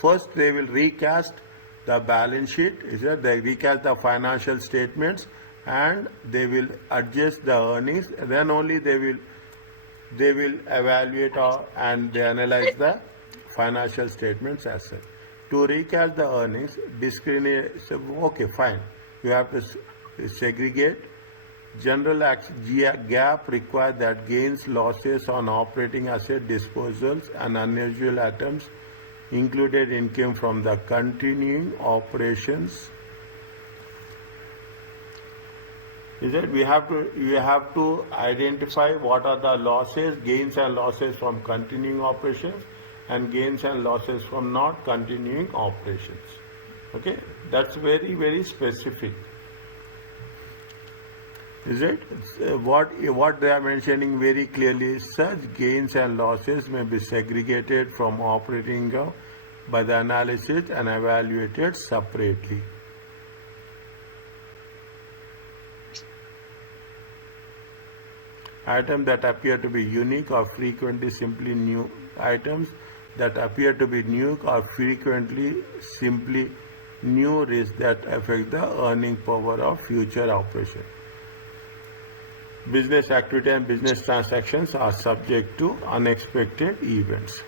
first they will recast the balance sheet. Is that they recast the financial statements, and they will adjust the earnings. Then only they will evaluate and they analyze the financial statements as such. To recast the earnings, discriminate. Okay, fine. You have to segregate. General gap requires that gains, losses on operating asset disposals and unusual items included income from the continuing operations. Is it? We have to identify what are the losses, gains and losses from continuing operations, and gains and losses from not continuing operations. Okay, that's very specific. Is it? What they are mentioning very clearly is such gains and losses may be segregated from operating income by the analysis and evaluated separately. Items that appear to be unique or frequently simply new items that appear to be new or frequently simply new risks that affect the earning power of future operation. Business activity and business transactions are subject to unexpected events.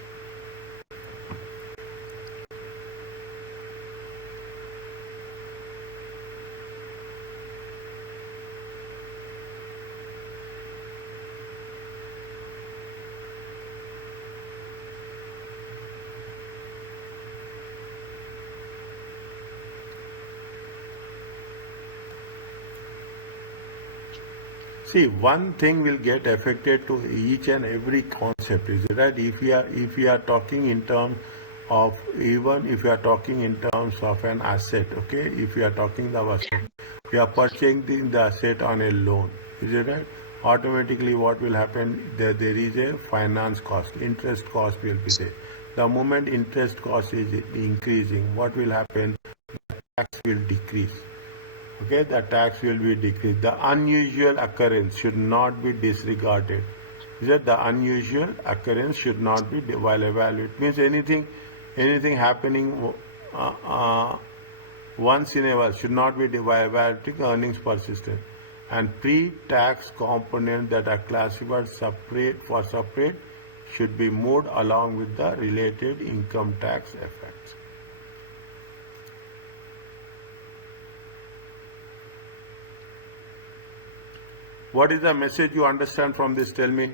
See, one thing will get affected to each and every concept, is it right? If we are talking in terms of, even if you are talking in terms of an asset, okay, if you are talking the asset, we are purchasing the asset on a loan, is it right? Automatically what will happen, there is a finance cost, interest cost will be there. The moment interest cost is increasing, what will happen? Tax will decrease. Okay, the tax will be decreased. The unusual occurrence should not be disregarded. Is that the unusual occurrence should not be while evaluated. Means anything happening once in a while should not be while evaluating earnings persistent. And pre-tax components that are classified separate should be moved along with the related income tax effects. What is the message you understand from this? Tell me.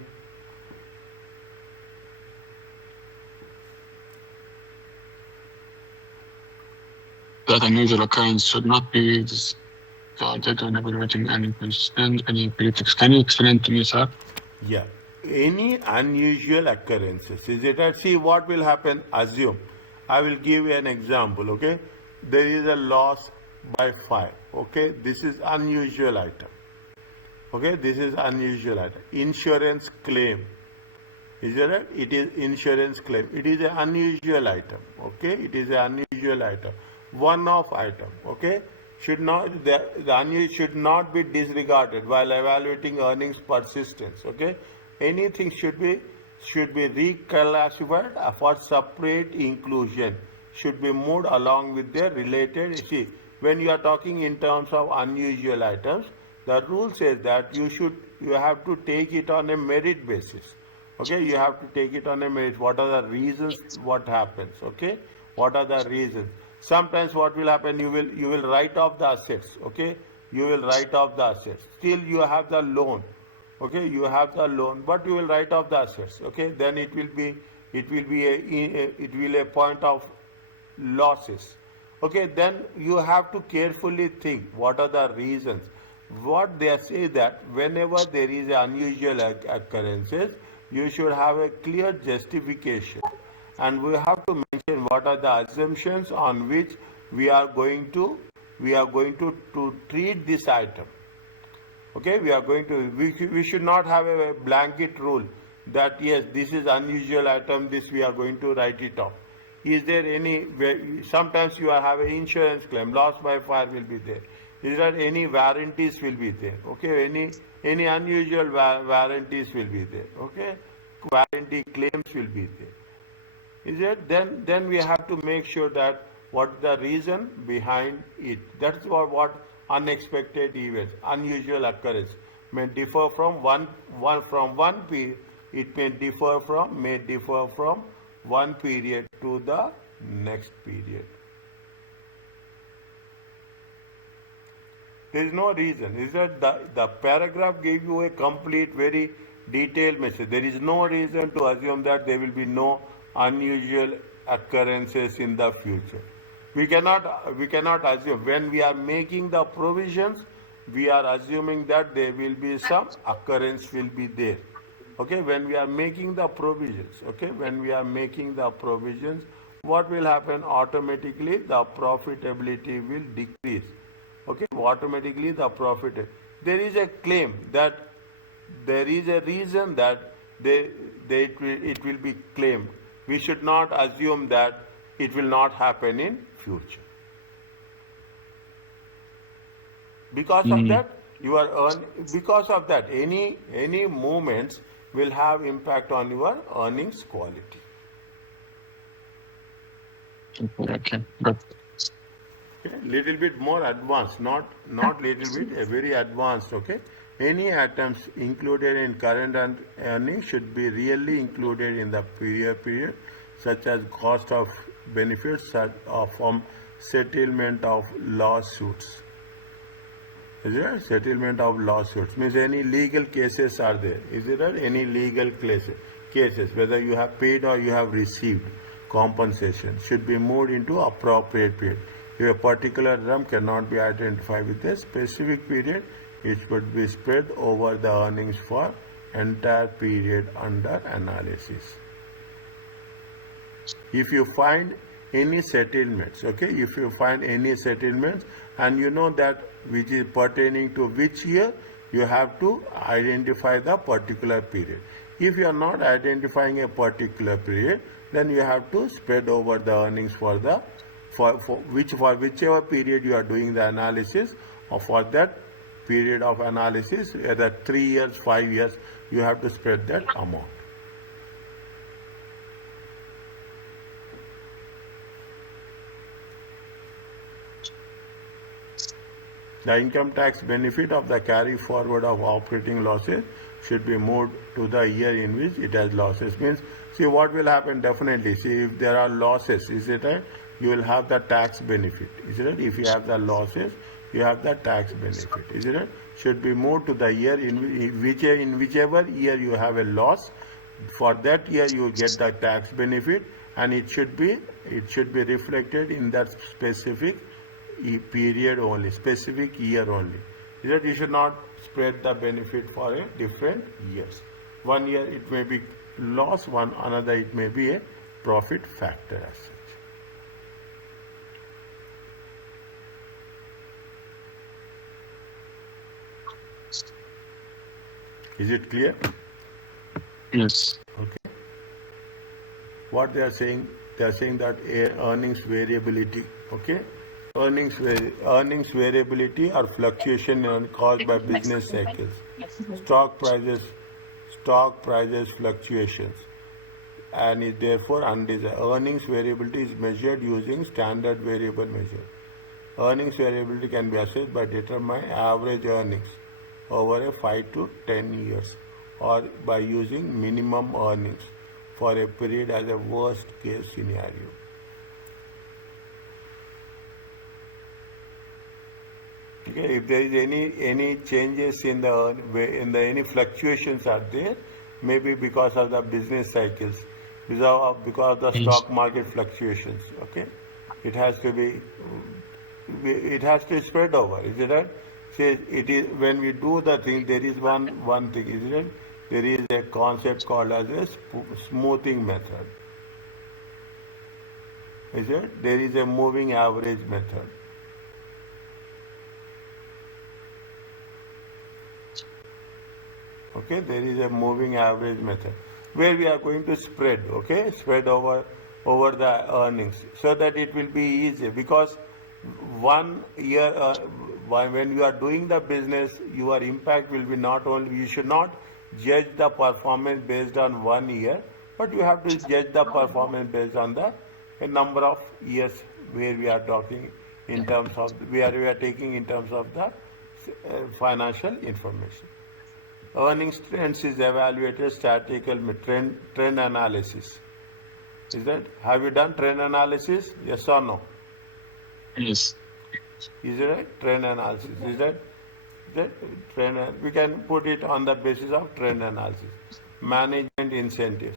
That unusual occurrence should not be discarded when evaluating any persistent, any politics. Can you explain to me, sir? Yeah. Any unusual occurrences. Is it right? See what will happen. Assume. I will give you an example. Okay. There is a loss by fire. Okay. This is unusual item. Okay. This is unusual item. Insurance claim. Is that right? It is insurance claim. It is an unusual item. Okay. It is an unusual item. One-off item. Okay. Should not the unusual should not be disregarded while evaluating earnings persistence. Okay. Anything should be reclassified for separate inclusion. Should be moved along with the related. See, when you are talking in terms of unusual items, the rule says that you have to take it on a merit basis. Okay, you have to take it on a merit. What are the reasons? What happens? Okay, what are the reasons? Sometimes what will happen? You will write off the assets. Okay, you will write off the assets. Still you have the loan. Okay, you have the loan, but you will write off the assets. Okay, then it will be a point of losses. Okay, then you have to carefully think what are the reasons. What they say that whenever there is unusual occurrences, you should have a clear justification, and we have to mention what are the assumptions on which we are going to treat this item. Okay, we should not have a blanket rule that yes, this is unusual item, this we are going to write it off. Is there any, sometimes you have an insurance claim, loss by fire will be there. Is there any warranties will be there? Okay, any unusual warranties will be there. Okay, warranty claims will be there. Is it? Then we have to make sure that what the reason behind it. That's what unexpected events, unusual occurrence may differ from one period. It may differ from one period to the next period. There is no reason. Is that the paragraph gave you a complete, very detailed message. There is no reason to assume that there will be no unusual occurrences in the future. We cannot assume. When we are making the provisions, we are assuming that there will be some occurrence will be there. Okay, when we are making the provisions, what will happen? Automatically the profitability will decrease. Okay, automatically the profit. There is a claim that there is a reason that it will be claimed. We should not assume that it will not happen in future. Because of that, because of that, any movements will have impact on your earnings quality. Okay, good. Okay, little bit more advanced, not little bit, a very advanced. Okay, any items included in current earnings should be really included in the period, such as cost of benefits from settlement of lawsuits. Is it? Settlement of lawsuits means any legal cases are there. Is it right? Any legal cases, whether you have paid or you have received compensation, should be moved into appropriate period. If a particular term cannot be identified with a specific period, it should be spread over the earnings for entire period under analysis. If you find any settlements, okay, if you find any settlements and you know that which is pertaining to which year, you have to identify the particular period. If you are not identifying a particular period, then you have to spread over the earnings for whichever period you are doing the analysis, or for that period of analysis, whether 3 years, 5 years, you have to spread that amount. The income tax benefit of the carry forward of operating losses should be moved to the year in which it has losses. Means, see what will happen definitely. See, if there are losses, is it right? You will have the tax benefit. Is it right? If you have the losses, you have the tax benefit. Is it right? Should be moved to the year in whichever year you have a loss. For that year you get the tax benefit, and it should be reflected in that specific period only, specific year only. That you should not spread the benefit for a different years. One year it may be loss, another it may be a profit factor as such. Is it clear? Yes. Okay. What they are saying that earnings variability. Okay. Earnings variability or fluctuation caused by business cycles, stock prices fluctuations, and is therefore undesired. Earnings variability is measured using standard variable measure. Earnings variability can be assessed by determining average earnings over a 5 to 10 years, or by using minimum earnings for a period as a worst case scenario. Okay, if there is any changes in any fluctuations are there, maybe because of the business cycles, because of the stock market fluctuations. Okay, it has to spread over. Is it right? Say it is when we do the thing. There is one thing. Is it? There is a concept called as a smoothing method. Is it? There is a moving average method. Okay, there is a moving average method where we are going to spread over the earnings, so that it will be easy, because 1 year when you are doing the business, your impact will be not only, you should not judge the performance based on 1 year, but you have to judge the performance based on the number of years where we are talking in terms of, we are taking in terms of the financial information. Earnings trends is evaluated statistical trend analysis. Is that? Have you done trend analysis? Yes or no? Yes. Is it right? Trend analysis. Is that trend? We can put it on the basis of trend analysis. Management incentives.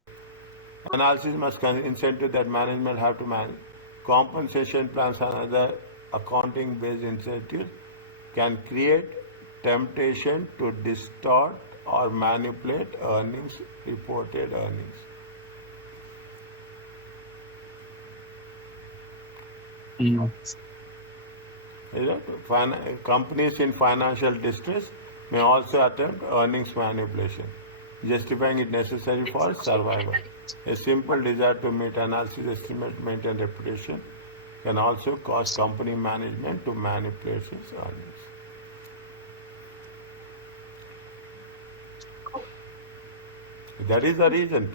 Analysis must consider incentive that management have to manage. Compensation plans and other accounting-based incentives can create temptation to distort or manipulate reported earnings. Companies in financial distress may also attempt earnings manipulation, justifying it necessary for survival. A simple desire to meet analysis estimate, maintain reputation, can also cause company management to manipulate its earnings. That is the reason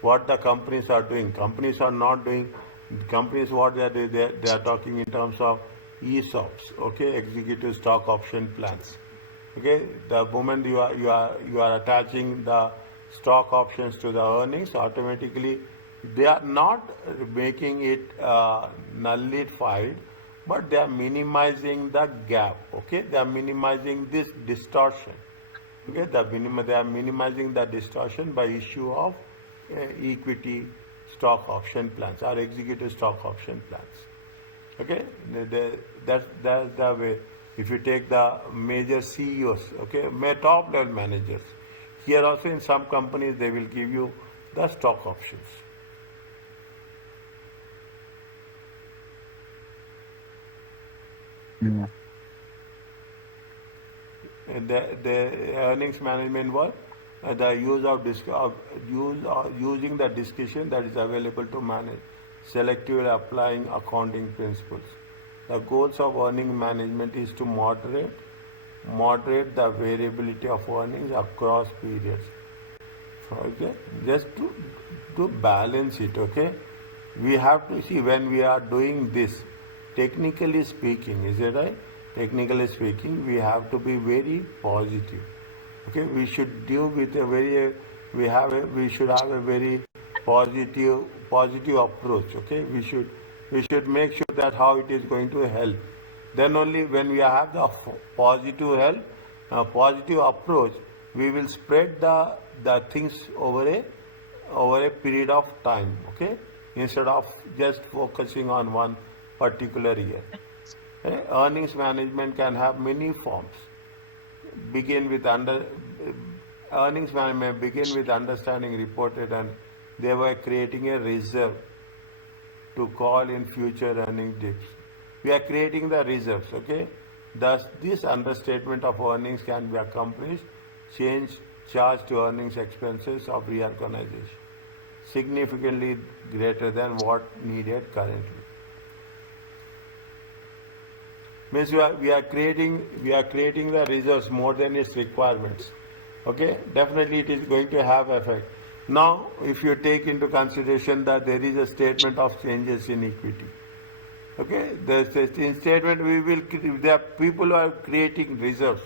what the companies are doing. Companies are not doing. Companies, what they are doing, they are talking in terms of ESOPs. Okay, executive stock option plans. Okay, the moment you are attaching the stock options to the earnings, automatically they are not making it nullified, but they are minimizing the gap. Okay, they are minimizing this distortion. Okay, they are minimizing the distortion by issue of equity stock option plans or executive stock option plans. Okay, that's the way. If you take the major CEOs, okay, top level managers, here also in some companies they will give you the stock options. Yeah. The earnings management was the use of using the discretion that is available to manage, selectively applying accounting principles. The goals of earning management is to moderate the variability of earnings across periods. Okay, just to balance it. Okay, we have to see when we are doing this. Technically speaking, is it right? Technically speaking, we have to be very positive. Okay, we should deal with a very we should have a very positive approach. Okay, we should make sure that how it is going to help. Then only when we have the positive help, positive approach, we will spread the things over a period of time. Okay, instead of just focusing on one particular year. Earnings management can have many forms. Begin with earnings management begin with understanding reported and thereby creating a reserve to call in future earning dips. We are creating the reserves, okay? Thus, this understatement of earnings can be accomplished, charge to earnings expenses of reorganization, significantly greater than what needed currently. Means we are creating the reserves more than its requirements. Okay, definitely it is going to have effect. Now, if you take into consideration that there is a statement of changes in equity, okay, in statement there are people who are creating reserves,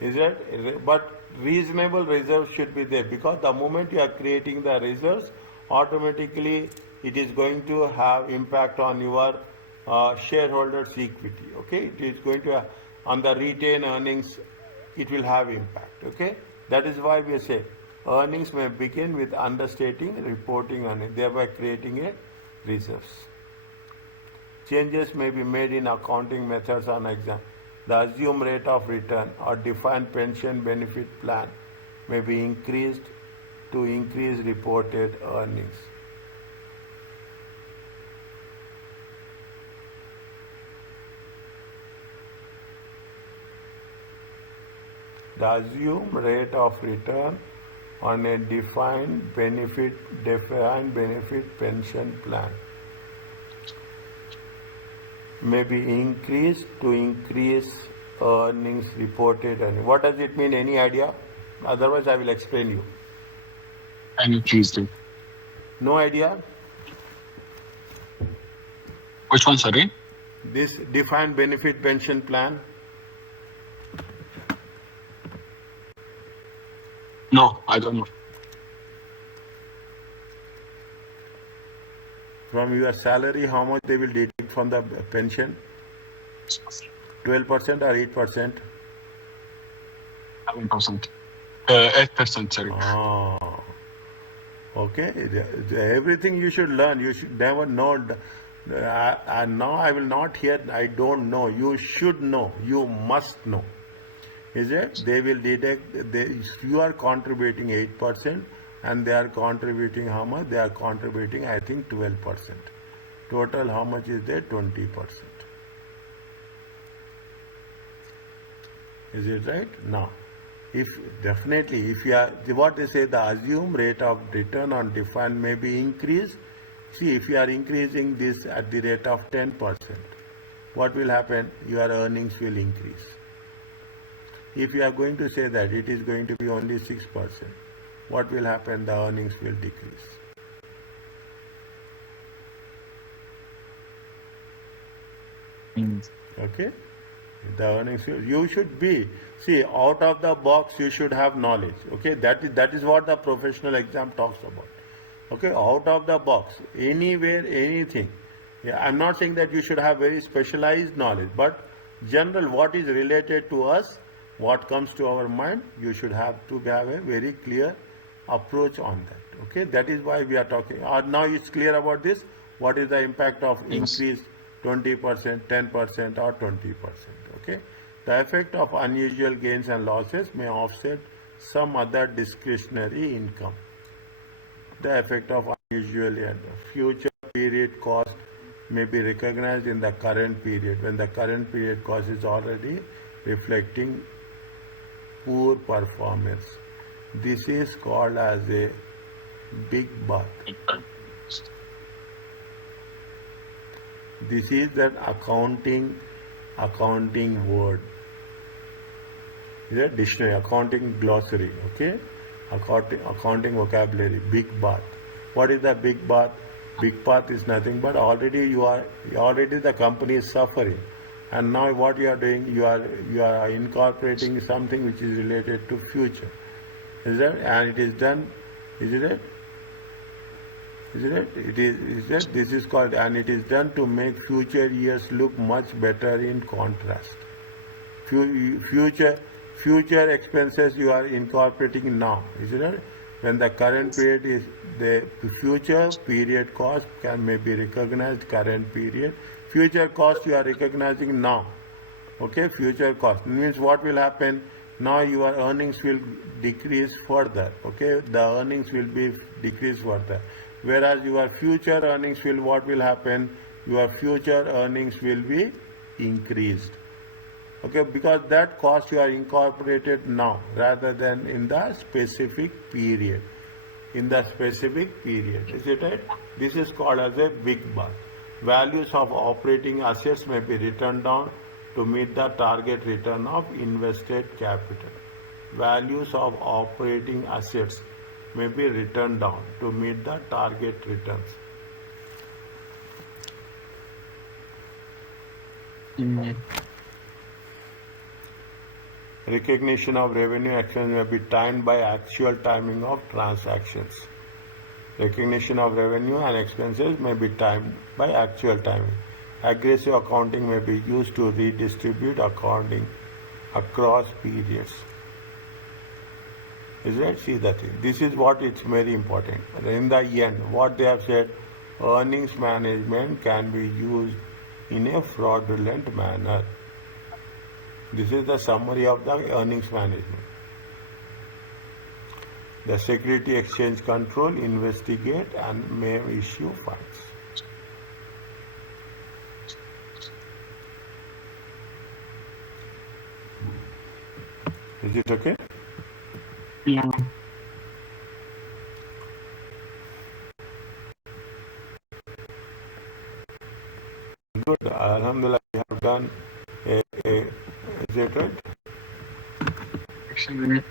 is it? But reasonable reserves should be there, because the moment you are creating the reserves, automatically it is going to have impact on your shareholders' equity. Okay, it is going to on the retained earnings, it will have impact. Okay, that is why we say earnings may begin with understating reporting earnings, thereby creating a reserves. Changes may be made in accounting methods on exam. The assumed rate of return or defined pension benefit plan may be increased to increase reported earnings. The assumed rate of return on a defined benefit pension plan may be increased to increase earnings reported. And what does it mean? Any idea? Otherwise, I will explain you. Can you please do? No idea? Which one, sorry? This defined benefit pension plan. No, I don't know. From your salary, how much they will deduct from the pension? 12% or 8%? 7%. 8%, sorry. Ah, okay. Everything you should learn. You should never know. And now I will not hear, I don't know. You should know. You must know. Is it? They will deduct, you are contributing 8%. And they are contributing how much? They are contributing, I think, 12%. Total, how much is there? 20%. Is it right? Now, if you are, what they say, the assumed rate of return on defined may be increased. See, if you are increasing this at the rate of 10%, what will happen? Your earnings will increase. If you are going to say that it is going to be only 6%, what will happen? The earnings will decrease. Okay? The earnings, you should be, see, out of the box you should have knowledge. Okay? That is what the professional exam talks about. Okay? Out of the box, anywhere, anything. Yeah, I'm not saying that you should have very specialized knowledge, but general, what is related to us, what comes to our mind, you should have to have a very clear approach on that. Okay, that is why we are talking. Now it's clear about this. What is the impact of increase 20%, 10% or 20%? Okay, The effect of unusual gains and losses may offset some other discretionary income. The effect of unusual and future period cost may be recognized in the current period when the current period cost is already reflecting poor performance. This is called as a big bath. This is that accounting word. Is a dictionary, accounting glossary, okay? Accounting vocabulary, big bath. What is the big bath? Big bath is nothing but already the company is suffering. And now what you are doing, you are incorporating something which is related to future. Is that? And it is done, isn't it? Isn't it? Is that this is called, and it is done to make future years look much better in contrast. Future expenses you are incorporating now, isn't it? When the current period is the future period cost may be recognized current period. Future cost you are recognizing now. Okay, future cost means what will happen? Now your earnings will decrease further. Okay, the earnings will be decreased further. Whereas your future earnings what will happen? Your future earnings will be increased. Okay, because that cost you are incorporated now rather than in the specific period. In the specific period, is it right? This is called as a big bath. Values of operating assets may be written down to meet the target return of invested capital. Values of operating assets may be written down to meet the target returns. Recognition of revenue expense may be timed by actual timing of transactions. Recognition of revenue and expenses may be timed by actual timing. Aggressive accounting may be used to redistribute accounting across periods. Is that? See the thing. This is what it's very important. In the end, what they have said, earnings management can be used in a fraudulent manner. This is the summary of the earnings management. The Security Exchange Control investigate and may issue fines. Is it okay? Yeah. Good. Alhamdulillah, we have done is it right? Actually,